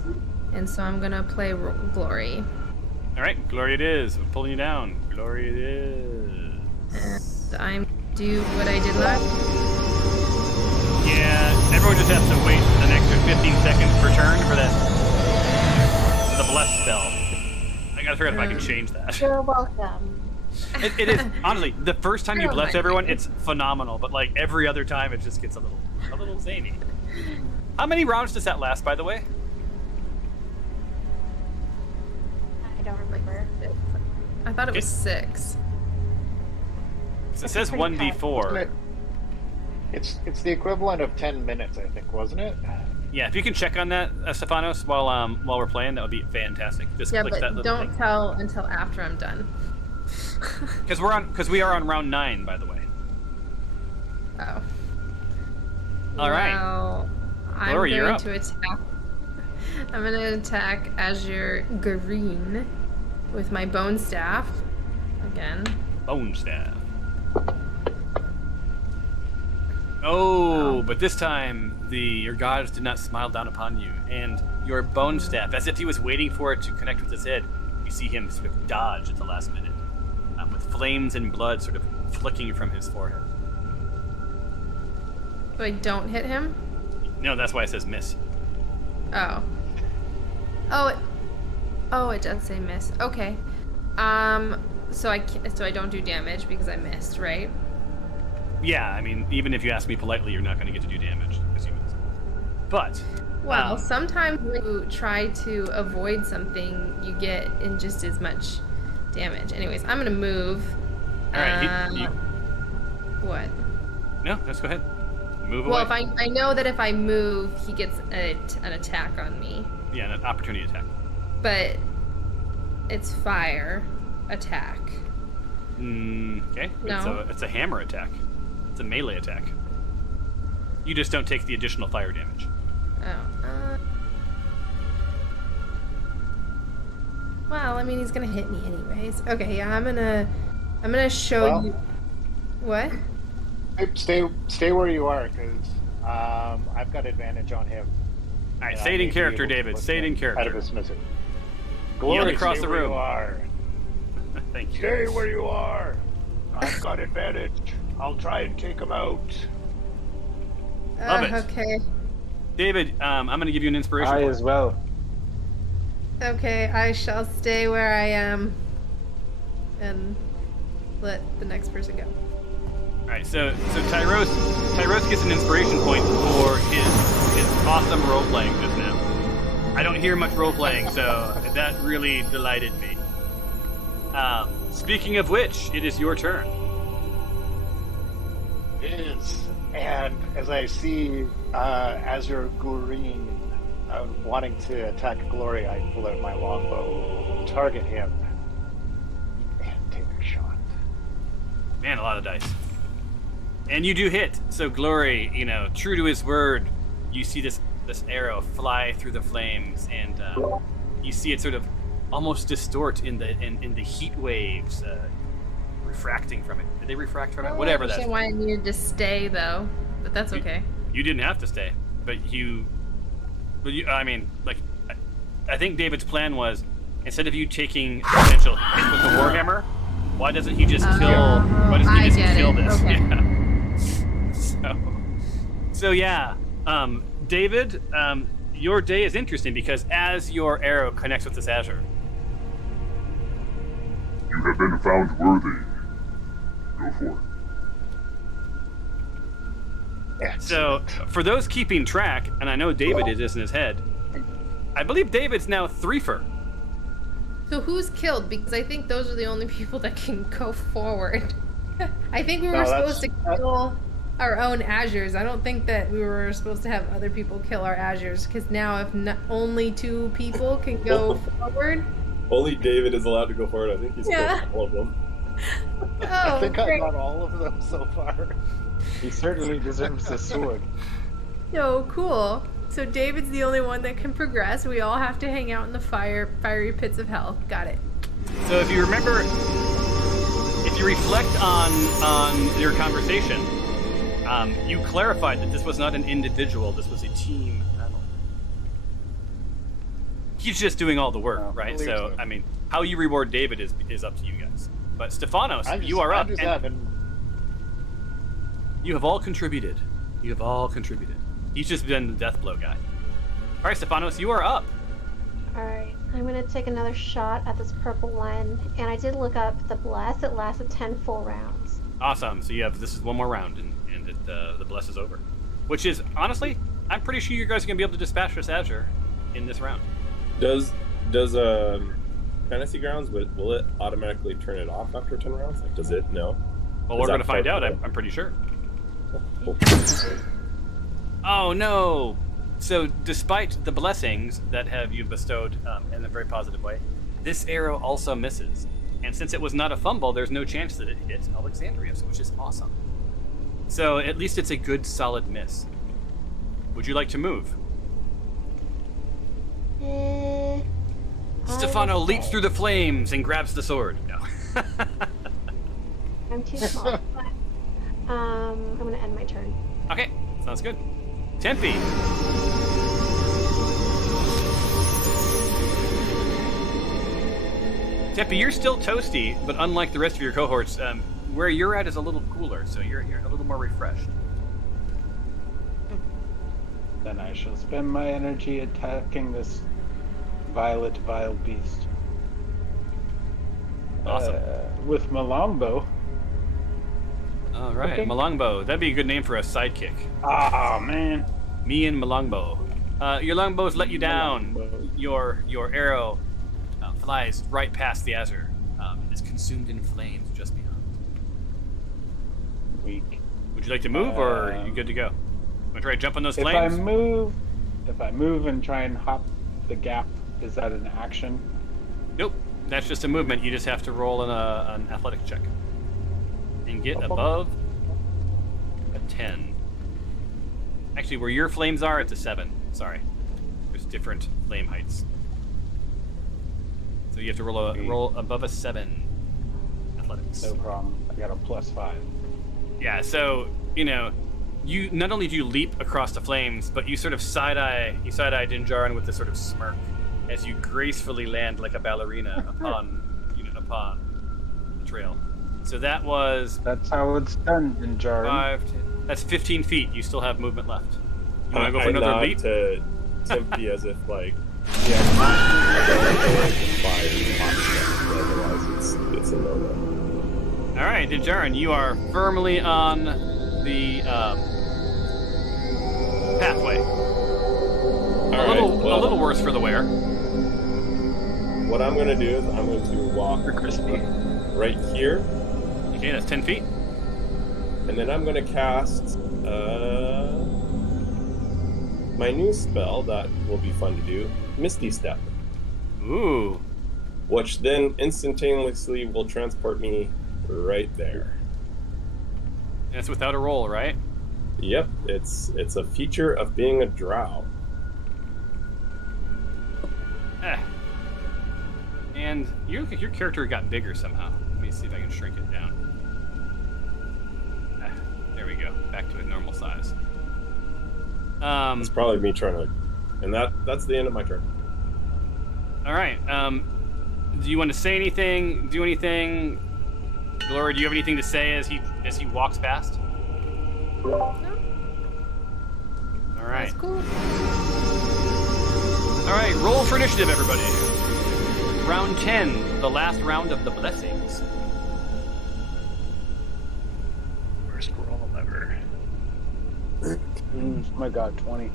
and so I'm gonna play Glory. All right, Glory it is. We're pulling you down. Glory it is. And I'm do what I did last. Yeah, everyone just has to wait an extra 15 seconds per turn for that. The bless spell. I gotta figure out if I can change that. You're welcome. It is honestly the first time you bless everyone, it's phenomenal. But like every other time, it just gets a little zany. How many rounds does that last, by the way? I don't remember. I thought it was 6. So it says 1d4. It's the equivalent of 10 minutes, I think, wasn't it? Yeah, if you can check on that, Stefanos, while we're playing, that would be fantastic. Just Yeah, click that but little don't thing. tell until after I'm done. Because we are on round 9, by the way. Oh. All right. Well, I'm Glory, you're going up. to attack. I'm going to attack Azure Green with my bone staff again. Bone staff. Oh, but this time your gods did not smile down upon you, and your bone staff, as if he was waiting for it to connect with his head, you see him sort of dodge at the last minute, with flames and blood sort of flicking from his forehead. So I don't hit him? No, that's why it says miss. Oh. Oh, it does say miss. Okay. So I don't do damage because I missed, right? Yeah, I mean, even if you ask me politely, you're not going to get to do damage because you missed. But Well, sometimes when you try to avoid something, you get in just as much damage. Anyways, I'm gonna move. all right, What? no, let's go ahead. Move Well, away. if I know that if I move, he gets an attack on me, Yeah, an opportunity attack. but it's fire attack. Okay. No. It's a hammer attack. It's a melee attack. You just don't take the additional fire damage. Oh. Well, I mean, he's gonna hit me anyways. Okay, yeah, I'm gonna show Well- you. What? Stay where you are, because I've got advantage on him. All right, And I say it may in be character, able to David. put Say it in him Out of character. his misery. Yell Glory, across stay the where room. you are. Thank you. Stay where you are. I've got advantage. I'll try and take him out. Love it. Okay. David, I'm going to give you an inspiration I point. as well. Okay, I shall stay where I am and let the next person go. All right, so Tyros gets an inspiration point for his awesome role playing just now. I don't hear much role playing, so that really delighted me. Speaking of which, it is your turn. It is. And as I see Azure Gureen wanting to attack Glory, I pull out my longbow, target him, and take a shot. Man, a lot of dice. And you do hit. So Glory, true to his word, you see this arrow fly through the flames, and you see it sort of almost distort in the heat waves, refracting from it. Did they refract from it? Whatever I that's. understand why I needed to stay though, but that's okay. You didn't have to stay, but I mean, I think David's plan was, instead of you taking a potential hit with the warhammer, why doesn't he just kill? Why doesn't he I just get kill it. this? Okay. Yeah. So yeah, David, your day is interesting because as your arrow connects with this azure, You have been found worthy. Go for it. so for those keeping track, and I know David is in his head, I believe David's now threefer. So who's killed? Because I think those are the only people that can go forward. I think we were supposed to kill our own azures. I don't think that we were supposed to have other people kill our azures. Because now, if only 2 people can go forward. Only David is allowed to go forward. I think he's Yeah. killed all of them. Oh, I think I great. got all of them so far. He certainly deserves a sword. Oh, cool. So David's the only one that can progress. We all have to hang out in the fiery pits of hell. Got it. So if you remember, if you reflect on your conversation, you clarified that this was not an individual, this was a team battle. He's just doing all the work, I right? believe So, so. I mean, how you reward David is up to you guys. But Stephanos, you are I'm up. just and having. you have all contributed. You have all contributed. He's just been the death blow guy. All right, Stephanos, you are up. Alright, I'm gonna take another shot at this purple one, and I did look up the bless. It lasted 10 full rounds. Awesome. So this is one more round, and the bless is over. Which is, honestly, I'm pretty sure you guys are going to be able to dispatch this Azure in this round. Does Fantasy Grounds, will it automatically turn it off after 10 rounds? Like, does it? No. Well, Is we're that going to find part out, of it? I'm pretty sure. Cool. Oh, no! So, despite the blessings that you've bestowed in a very positive way, this arrow also misses. And since it was not a fumble, there's no chance that it hit Alexandria, which is awesome. So, at least it's a good, solid miss. Would you like to move? Stefano leaps through the flames and grabs the sword. No. I'm too small. But, I'm gonna end my turn. Okay, sounds good. Tempe. Tempe, you're still toasty, but unlike the rest of your cohorts, where you're at is a little cooler, so you're a little more refreshed. Then I shall spend my energy attacking this Violet Vile Beast. Awesome. With my longbow. All right, okay. Malongbow. That'd be a good name for a sidekick. Ah, man. Me and Malongbow. Your longbows let you down. Malongbow. Your arrow flies right past the Azure. It's consumed in flames just beyond. Weak. Would you like to move, or are you good to go? Want to try to jump on those If flames? if I move and try and hop the gap, is that an action? Nope. That's just a movement. You just have to roll an athletics check and get above a 10. Actually, where your flames are, it's a 7. Sorry. There's different flame heights. So you have to roll above a 7 athletics. No problem. I got a +5. Yeah, so, you not only do you leap across the flames, but you sort of side-eye Dinjarin with this sort of smirk as you gracefully land like a ballerina upon the trail. So that was That's how it's done, Dinjarin. 5, 10, that's 15 feet. You still have movement left. You want to go for I another nod leap? to Timpy as if like, otherwise it's a no-no. All right, Dinjarin, you are firmly on the pathway. A little worse for the wear. What I'm going to do is I'm going to walk crispy. right here, Okay, that's 10 feet. and then I'm going to cast my new spell that will be fun to do, Misty Step, Ooh. which then instantaneously will transport me right there. That's without a roll, right? Yep, it's a feature of being a drow. And your character got bigger somehow. Let me see if I can shrink it down. There we go. Back to a normal size. It's probably me trying to, and that's the end of my turn. All right. Do you want to say anything? Do anything? Glory, do you have anything to say as he walks past? No, All right. that's cool. All right. Roll for initiative, everybody. Round 10, the last round of the blessings. Worst roll ever. Oh my god, 20.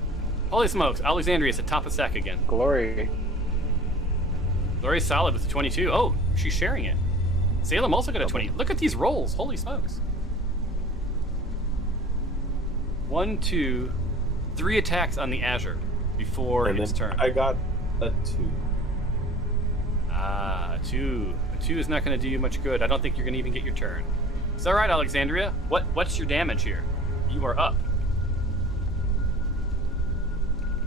Holy smokes! Alexandria's at top of sack again. Glory. Glory's solid with a 22. Oh, she's sharing it. Salem also got a 20. Look at these rolls. Holy smokes. 1, 2, 3 attacks on the Azure before And its then turn. I got a 2. A 2. A 2 is not going to do you much good. I don't think you're going to even get your turn. It's all right, Alexandria. What's your damage here? You are up.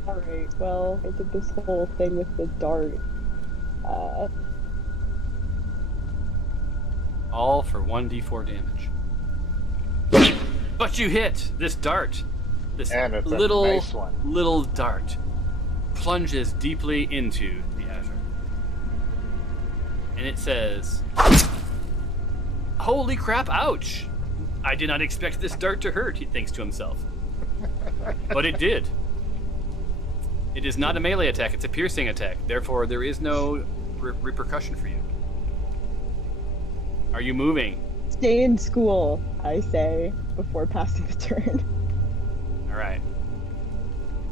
Alright, well, I did this whole thing with the dart. All for 1d4 damage. But you hit this dart. This And it's a little nice one. little dart plunges deeply into the Azure. And it says, "Holy crap, ouch. I did not expect this dart to hurt," he thinks to himself. But it did. It is not a melee attack, it's a piercing attack. Therefore, there is no repercussion for you. Are you moving? Stay in school, I say, before passing the turn. All right.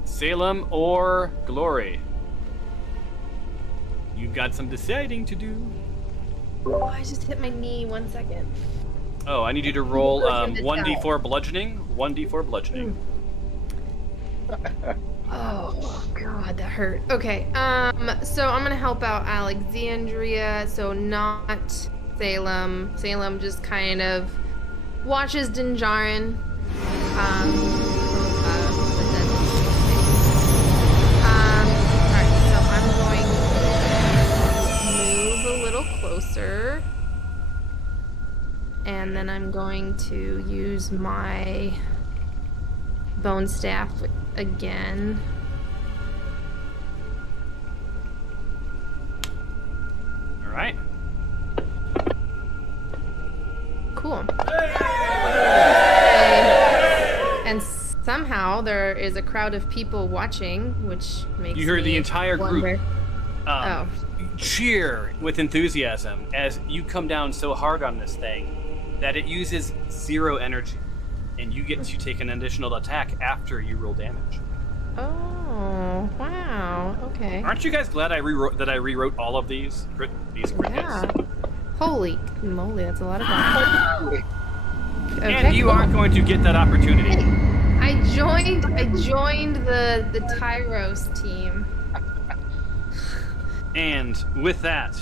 Salem or Glory? You've got some deciding to do. Oh, I just hit my knee. 1 second. Oh, I need you to roll Listen to 1d4 bludgeoning. 1d4 bludgeoning. Oh god, that hurt. Okay, so I'm gonna help out Alexandria, so not Salem. Salem just kind of watches Dinjarin. Alright, so I'm going to move a little closer. And then I'm going to use my bone staff again. All right. Cool. And somehow there is a crowd of people watching, which makes You hear the me entire group wonder- cheer with enthusiasm as you come down so hard on this thing that it uses 0 energy, and you get to take an additional attack after you roll damage. Oh, wow. Okay. Aren't you guys glad I rewrote all of these crit Yeah. hits? Holy moly, that's a lot of fun. Okay, And you aren't going to get that opportunity. I joined the Tyros team. And with that,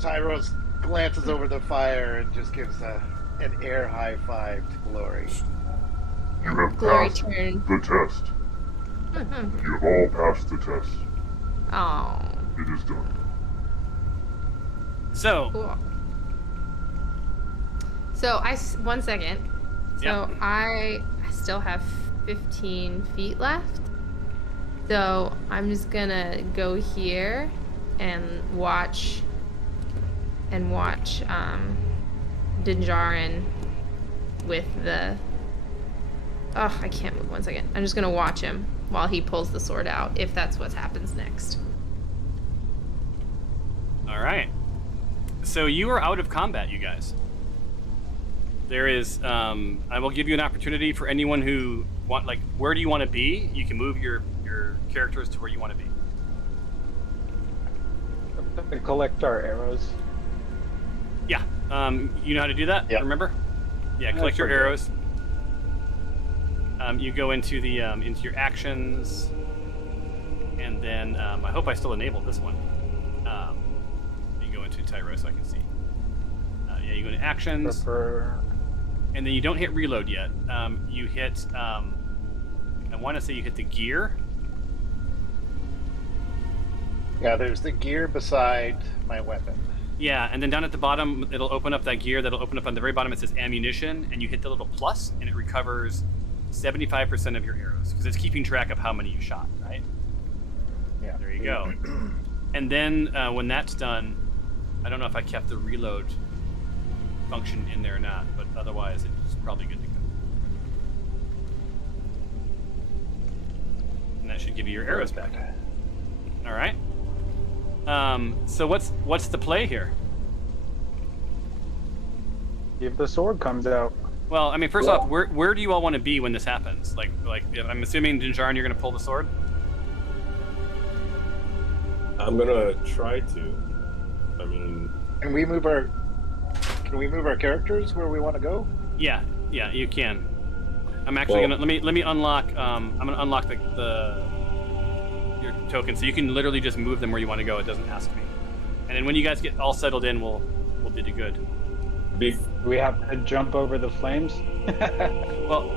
Tyros glances over the fire and just gives an air high five to Glory. You have Glory passed turn. the test. Mm-hmm. You have all passed the test. Oh, It is done. so cool. So 1 second. So Yeah. I still have 15 feet left. So I'm just gonna go here and watch Dinjarin with the. Oh, I can't move. 1 second. I'm just gonna watch him while he pulls the sword out, if that's what happens next. all right. So you are out of combat, you guys. There is. I will give you an opportunity for anyone who where do you want to be? You can move your characters to where you want to be. To collect our arrows. Yeah. You know how to do that? Yeah. Remember? Yeah. Collect your forget. arrows. You go into the into your actions, and then I hope I still enabled this one. You go into Tyro so I can see. Yeah, you go to actions, and then you don't hit reload yet. You hit. I want to say you hit the gear. Yeah, there's the gear beside my weapon. Yeah, and then down at the bottom, it'll open up that gear. That'll open up on the very bottom. It says ammunition, and you hit the little plus, and it recovers 75% of your arrows because it's keeping track of how many you shot. Right? Yeah. There you go. And then when that's done, I don't know if I kept the reload function in there or not, but otherwise it's probably good to go. And that should give you your arrows back. All right. So what's the play here? If the sword comes out. Well, I mean, first off, where do you all want to be when this happens? Like I'm assuming Dinjarin, you're going to pull the sword. I'm gonna try to. I mean, Can we move our characters where we want to go? Yeah, you can. I'm actually gonna let me unlock. I'm gonna unlock your token, so you can literally just move them where you want to go. It doesn't ask me. And then when you guys get all settled in, we'll bid you good. big. Do we have to jump over the flames? Well,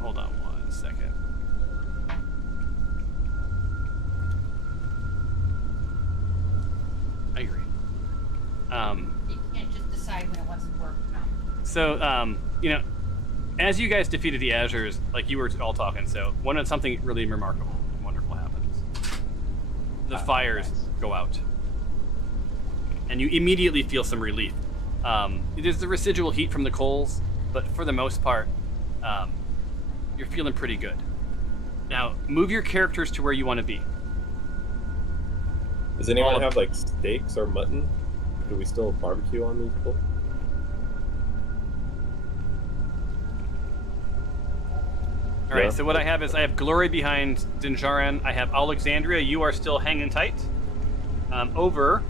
hold on 1 second. I agree. You can't just decide when it wants to work or not. So, as you guys defeated the Azures, like you were all talking, so something really remarkable and wonderful happens. The fires go out. And you immediately feel some relief. There's the residual heat from the coals, but for the most part, you're feeling pretty good. Now, move your characters to where you want to be. Does anyone have like steaks or mutton? Do we still barbecue on these people? All right, Yeah. so what I have is I have Glory behind Dinjarin. I have Alexandria. You are still hanging tight over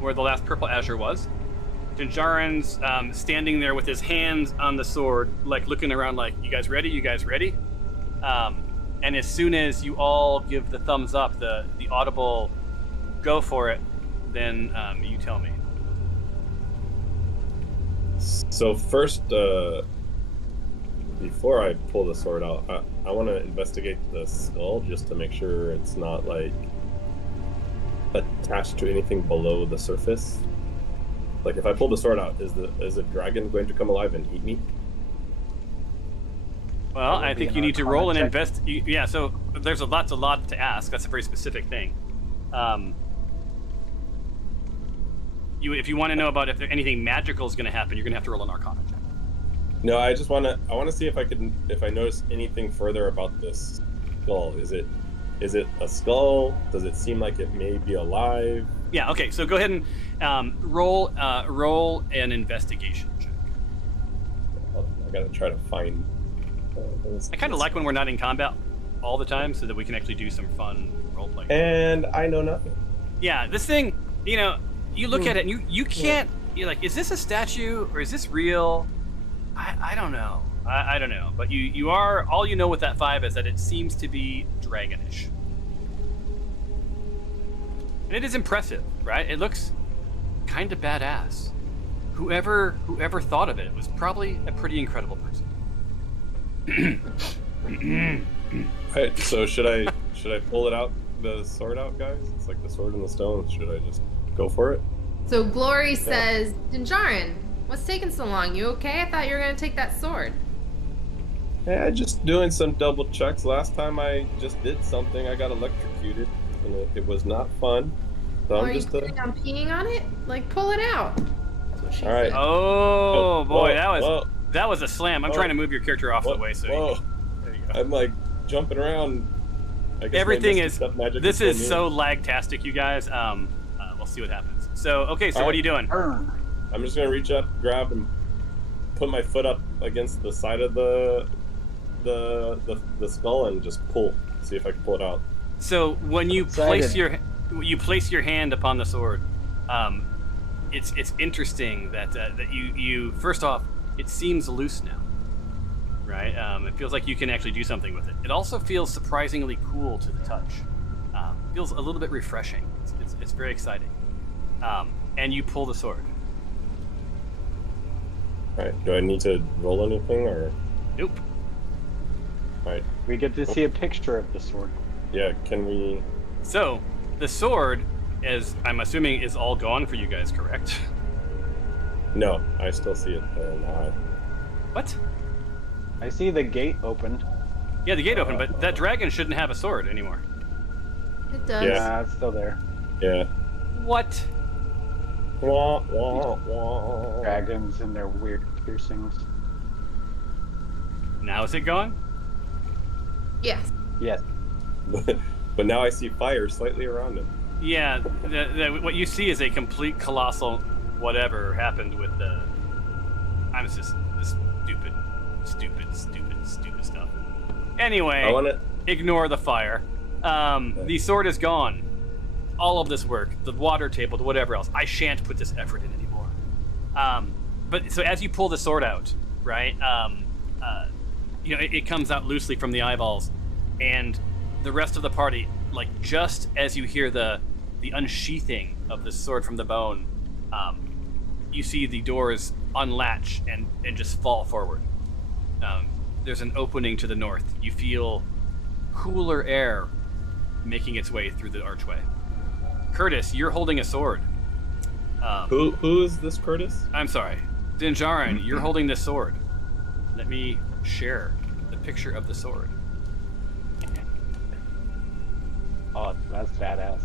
where the last purple azure was. Dinjarin's standing there with his hands on the sword, like looking around like, you guys ready? You guys ready? And as soon as you all give the thumbs up, the audible go for it, then you tell me. So first, before I pull the sword out, I want to investigate the skull just to make sure it's not like attached to anything below the surface. Like if I pull the sword out, is the dragon going to come alive and eat me? Well, That would I be think an you need to Arcana roll and check. invest. Yeah, so there's a lot to ask. That's a very specific thing. If you want to know about if anything magical is going to happen, you're going to have to roll an Arcana check. No, I want to see if I notice anything further about this skull. Is it Is it a skull? Does it seem like it may be alive? Yeah. Okay. So go ahead and roll an investigation check. I gotta try to find. I kind of like when we're not in combat all the time, so that we can actually do some fun role playing. And I know nothing. Yeah, this thing, you look at it and you can't. You're like, is this a statue or is this real? I don't know. I don't know. But you are, all you know with that 5 is that it seems to be dragonish. And it is impressive, right? It looks kind of badass. Whoever thought of it was probably a pretty incredible person. Right, so should I pull the sword out, guys? It's like the sword in the stone. Should I just go for it? So Glory says, Dinjarin, what's taking so long? You okay? I thought you were going to take that sword. Yeah, just doing some double checks. Last time I just did something, I got electrocuted, and it was not fun. So Are I'm you just planning on peeing on it? Like, pull it out. That's what she all right. said. Oh, boy, whoa. that was a slam. I'm trying to move your character off the way, so there you go. I'm like jumping around. I guess Everything my is. stuff magic This is still so new. lag-tastic, you guys. We'll see what happens. So, okay, so what are you doing? I'm just gonna reach up, grab, and put my foot up against the side of the skull and just pull. See if I can pull it out. So when you place your hand upon the sword, it's interesting that you first off, it seems loose now, right? It feels like you can actually do something with it. It also feels surprisingly cool to the touch. Feels a little bit refreshing. It's very exciting. And you pull the sword. All right. Do I need to roll anything or? Nope. All right. We get to see a picture of the sword. Yeah. Can we? So the sword, as I'm assuming, is all gone for you guys, correct? No, I still see it there now. What? I see the gate opened. Yeah, the gate opened, but that dragon shouldn't have a sword anymore. It does. Yeah, it's still there. Yeah. What? Wah, wah, wah. Dragons and their weird piercings. Now is it gone? Yes. Yes. But now I see fire slightly around it. Yeah, what you see is a complete colossal whatever happened with the. I'm just this stupid stuff. Anyway, ignore the fire. The sword is gone. All of this work, the water table, the whatever else. I shan't put this effort in anymore. But so as you pull the sword out, right? It comes out loosely from the eyeballs, and the rest of the party, like just as you hear the unsheathing of the sword from the bone, you see the doors unlatch and just fall forward. There's an opening to the north. You feel cooler air making its way through the archway. Curtis, you're holding a sword. Who is this Curtis? I'm sorry. Dinjarin, you're holding this sword. Let me share the picture of the sword. Oh, that's badass.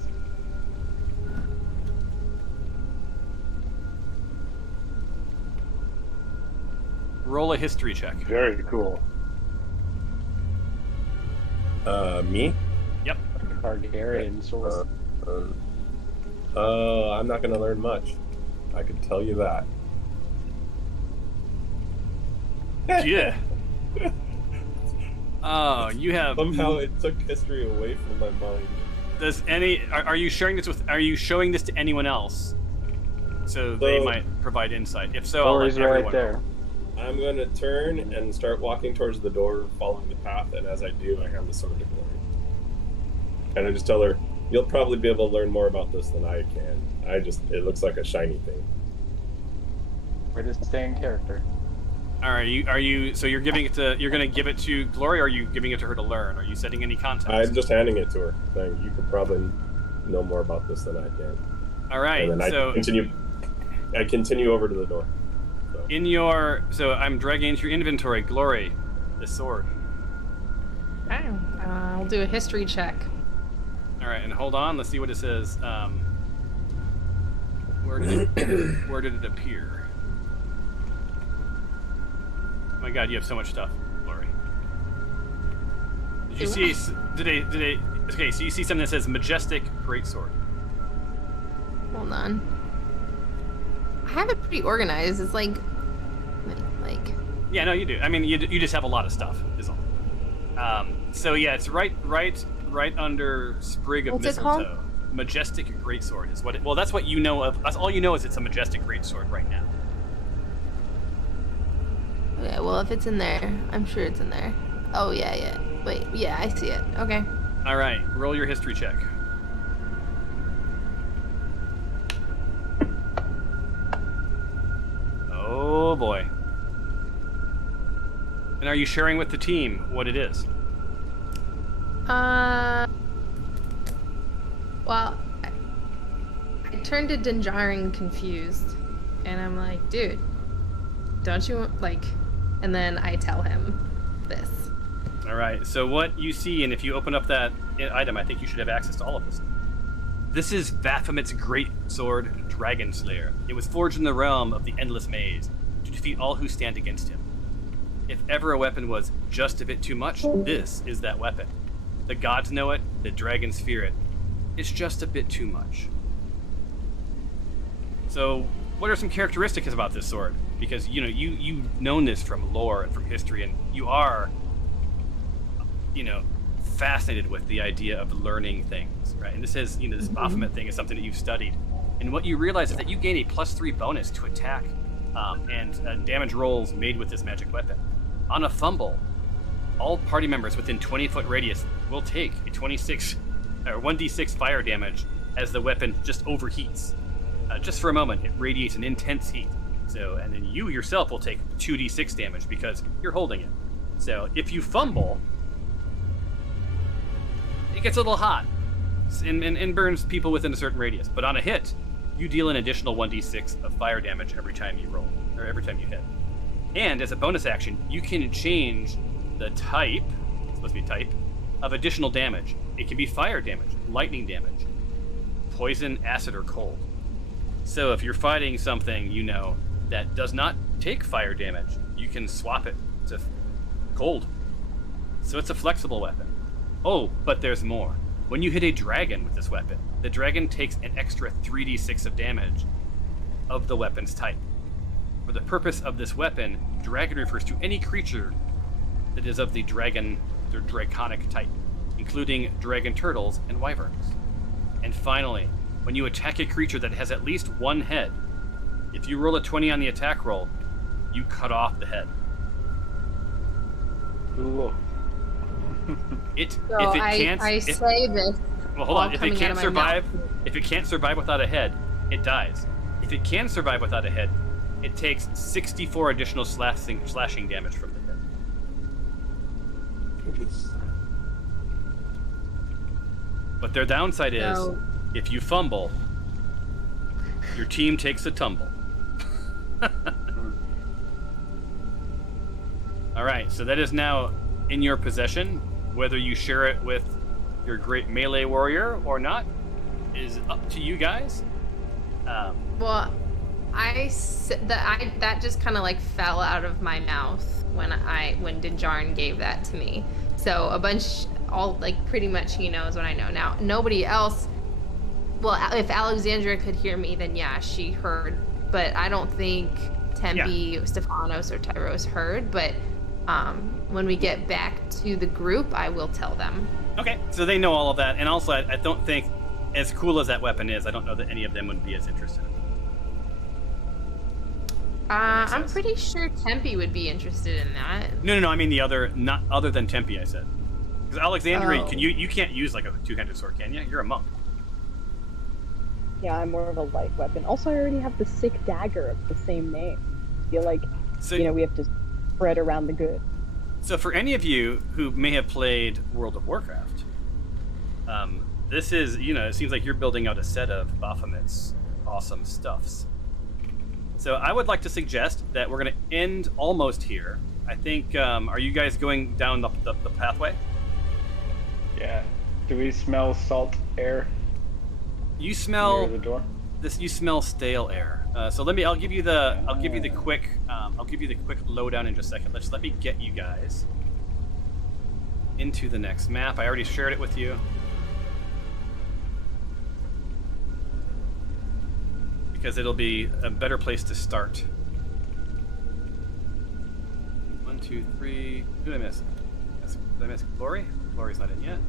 Roll a history check. Very cool. Me? Yep. Targaryen sword. I'm not gonna learn much. I could tell you that. Yeah. Oh, you have. Somehow it took history away from my mind. Are you sharing this with? Are you showing this to anyone else? So they might provide insight. If so, I'll let Story's everyone. right there. I'm going to turn and start walking towards the door, following the path, and as I do, I hand the sword to Glory. And I just tell her, you'll probably be able to learn more about this than I can. It looks like a shiny thing. We're just staying in character. Are you? So you're giving it to? You're going to give it to Glory, or are you giving it to her to learn? Are you setting any context? I'm just handing it to her, saying, you could probably know more about this than I can. All right. And then I continue over to the door. So I'm dragging into your inventory, Glory, the sword. Okay. I'll do a history check. All right, and hold on. Let's see what it says. Where did it appear? Oh my God, you have so much stuff, Glory. Did you see? Okay, so you see something that says Majestic Greatsword. Hold on. I have it pretty organized. It's like. Yeah, no, you do. I mean, you just have a lot of stuff, is all. So yeah, it's right under Sprig of What's it Mistletoe. called? Majestic Greatsword is what it. Well, that's what you know of. That's all you know is it's a Majestic Greatsword right now. Okay, well, if it's in there, I'm sure it's in there. Oh, yeah. Wait, yeah, I see it. Okay. All right, roll your history check. Oh boy. And are you sharing with the team what it is? Well, I turned to Dinjarin confused, and I'm like, dude, don't you like? And then I tell him this. All right. So what you see, and if you open up that item, I think you should have access to all of this. This is Baphomet's great sword, Dragon Slayer. It was forged in the realm of the Endless Maze to defeat all who stand against him. If ever a weapon was just a bit too much, this is that weapon. The gods know it, the dragons fear it. It's just a bit too much. So, what are some characteristics about this sword? Because, you've known this from lore and from history, and you are, fascinated with the idea of learning things, right? And this is, this Baphomet thing is something that you've studied. And what you realize is that you gain a +3 bonus to attack and damage rolls made with this magic weapon. On a fumble, all party members within 20-foot radius will take a 1d6 fire damage as the weapon just overheats. Just for a moment, it radiates an intense heat. So, and then you yourself will take 2d6 damage because you're holding it. So, if you fumble, it gets a little hot and burns people within a certain radius. But on a hit, you deal an additional 1d6 of fire damage every time you roll, or every time you hit. And as a bonus action, you can change the type, it's supposed to be type, of additional damage. It can be fire damage, lightning damage, poison, acid, or cold. So if you're fighting something, that does not take fire damage, you can swap it to cold. So it's a flexible weapon. Oh, but there's more. When you hit a dragon with this weapon, the dragon takes an extra 3d6 of damage of the weapon's type. For the purpose of this weapon, dragon refers to any creature that is of the draconic type, including dragon turtles and wyverns. And finally, when you attack a creature that has at least one head, if you roll a 20 on the attack roll, you cut off the head. Cool. I say this. Well, hold on. If it can't survive without a head, it dies. If it can survive without a head, it takes 64 additional slashing damage from the head. But their downside is, if you fumble, your team takes a tumble. All right, so that is now in your possession. Whether you share it with your great melee warrior or not is up to you guys. Well, that just kind of fell out of my mouth when Dinjarin gave that to me. So pretty much he knows what I know. Now, nobody else, well, if Alexandra could hear me, then yeah, she heard. But I don't think Tempe, Stefanos, or Tyros heard. But when we get back to the group, I will tell them. Okay, so they know all of that. And also, I don't think, as cool as that weapon is, I don't know that any of them would be as interested in it. I'm pretty sure Tempe would be interested in that. No, I mean the other, not other than Tempe, I said. Because Alexandria, you can't use a two-handed sword, can you? You're a monk. Yeah, I'm more of a light weapon. Also, I already have the sick dagger of the same name. I feel like, we have to spread around the good. So for any of you who may have played World of Warcraft, this is, it seems like you're building out a set of Baphomet's awesome stuffs. So I would like to suggest that we're going to end almost here. I think, are you guys going down the pathway? Yeah. Do we smell salt air? You smell near the door? You smell stale air. So I'll give you the quick lowdown in just a second. Let me get you guys into the next map. I already shared it with you. because it'll be a better place to start. 1, 2, 3. Who did I miss? Did I miss Glory? Glory's not in yet.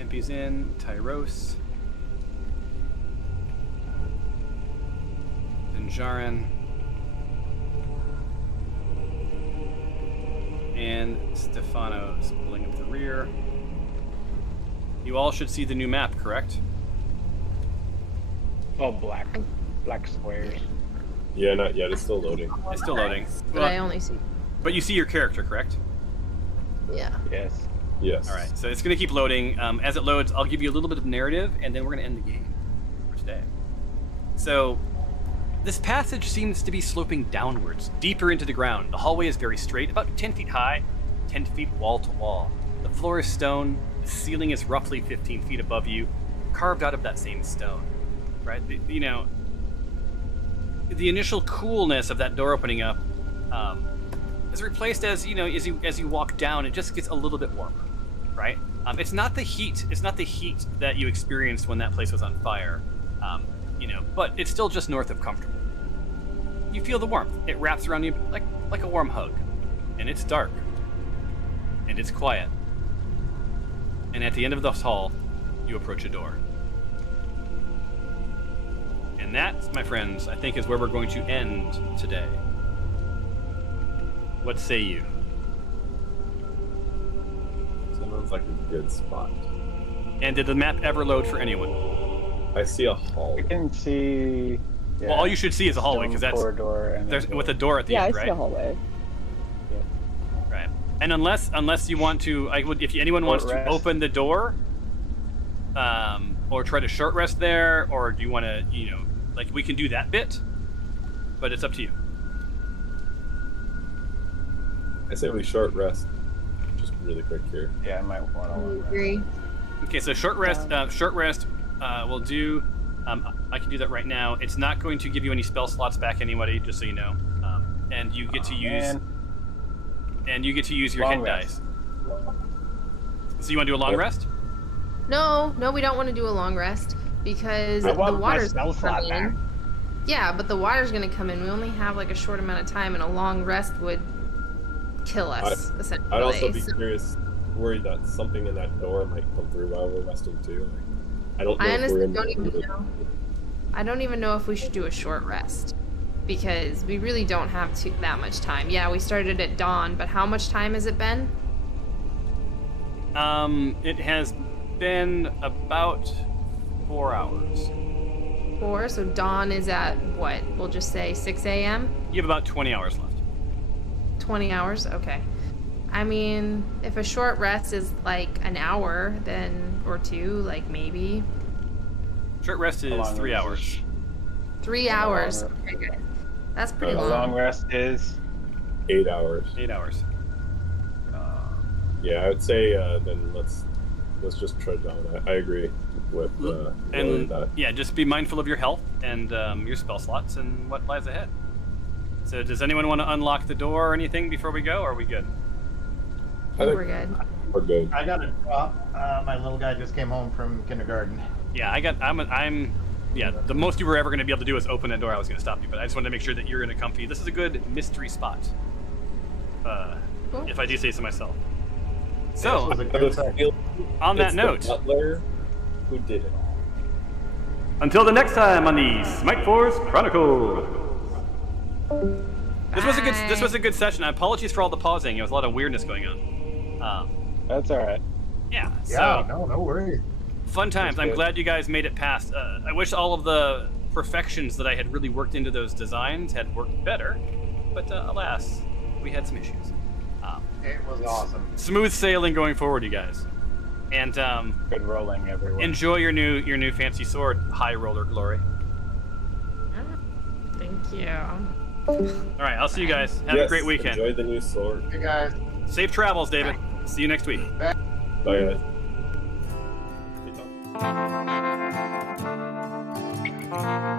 MP's in. Tyros. Dinjarin. And Stefano's pulling up the rear. You all should see the new map, correct? Oh, black squares. Yeah, not yet. It's still loading. It's still loading. But I only see. But you see your character, correct? Yeah. Yes. Yes. All right. So it's going to keep loading. As it loads, I'll give you a little bit of narrative, and then we're going to end the game for today. So this passage seems to be sloping downwards, deeper into the ground. The hallway is very straight, about 10 feet high, 10 feet wall to wall. The floor is stone. The ceiling is roughly 15 feet above you, carved out of that same stone. Right? The initial coolness of that door opening up is replaced as you walk down. It just gets a little bit warmer, right? It's not the heat. It's not the heat that you experienced when that place was on fire, but it's still just north of comfortable. You feel the warmth. It wraps around you like a warm hug, and it's dark, and it's quiet. And at the end of this hall, you approach a door. And that, my friends, I think is where we're going to end today. What say you? Sounds like a good spot. And did the map ever load for anyone? I see a hall. I can see. Yeah, Well, all you should see is a hallway, because stone that's corridor and there's a door. with a door at the Yeah, I end, see right? a hallway. Right. And unless you want to, if anyone wants Short to rest. open the door, or try to short rest there, or do you want to, we can do that bit, but it's up to you. I say we short rest. Just really quick here. Yeah, I might want to. Agree. Okay, so short rest. We'll do. I can do that right now. It's not going to give you any spell slots back, anybody, just so you know. And you get to use. And you get to use your Long hit rest. dice. So you want to do a long Yep. rest? No, we don't want to do a long rest because I the want my water's spell slot coming in. back. Yeah, but the water's gonna come in. We only have like a short amount of time, and a long rest would kill us essentially. I'd also be So- worried that something in that door might come through while we're resting too. I don't know. I if we're honestly in don't even the- know. I don't even know if we should do a short rest because we really don't have that much time. Yeah, we started at dawn, but how much time has it been? It has been about 4 hours. 4. So dawn is at what? We'll just say 6 a.m. You have about 20 hours left. 20 hours? Okay. I mean, if a short rest is like an hour, then or 2, like maybe Short rest How is long 3 is it? hours. 3 hours. Okay, good. That's pretty A long. long rest is. 8 hours. 8 hours. Yeah, I would say then let's just trudge on. I agree with Lily And that. yeah, just be mindful of your health and your spell slots and what lies ahead. So does anyone want to unlock the door or anything before we go, or are we good? I think we're good. We're good. I got a drop. My little guy just came home from kindergarten. Yeah, the most you were ever going to be able to do is open that door. I was going to stop you, but I just wanted to make sure that you're in a comfy. This is a good mystery spot. Cool. If I do say so myself. This So, was a good set. on that It's note, the butler who did it. until the next time on the Smite Force Chronicle. This was a good session. Apologies for all the pausing. There was a lot of weirdness going on. That's all right. Yeah. Yeah, So no worries. fun times. That's I'm good. glad you guys made it past. I wish all of the perfections that I had really worked into those designs had worked better, but alas, we had some issues. It was awesome. Smooth sailing going forward, you guys, and Good rolling everywhere. enjoy your new fancy sword, High Roller Glory. Thank you. All right, I'll see you guys. Have a Yes, great weekend. Enjoy the new sword. Hey guys. Safe travels, David. See you next week. Bye, guys. Good talk.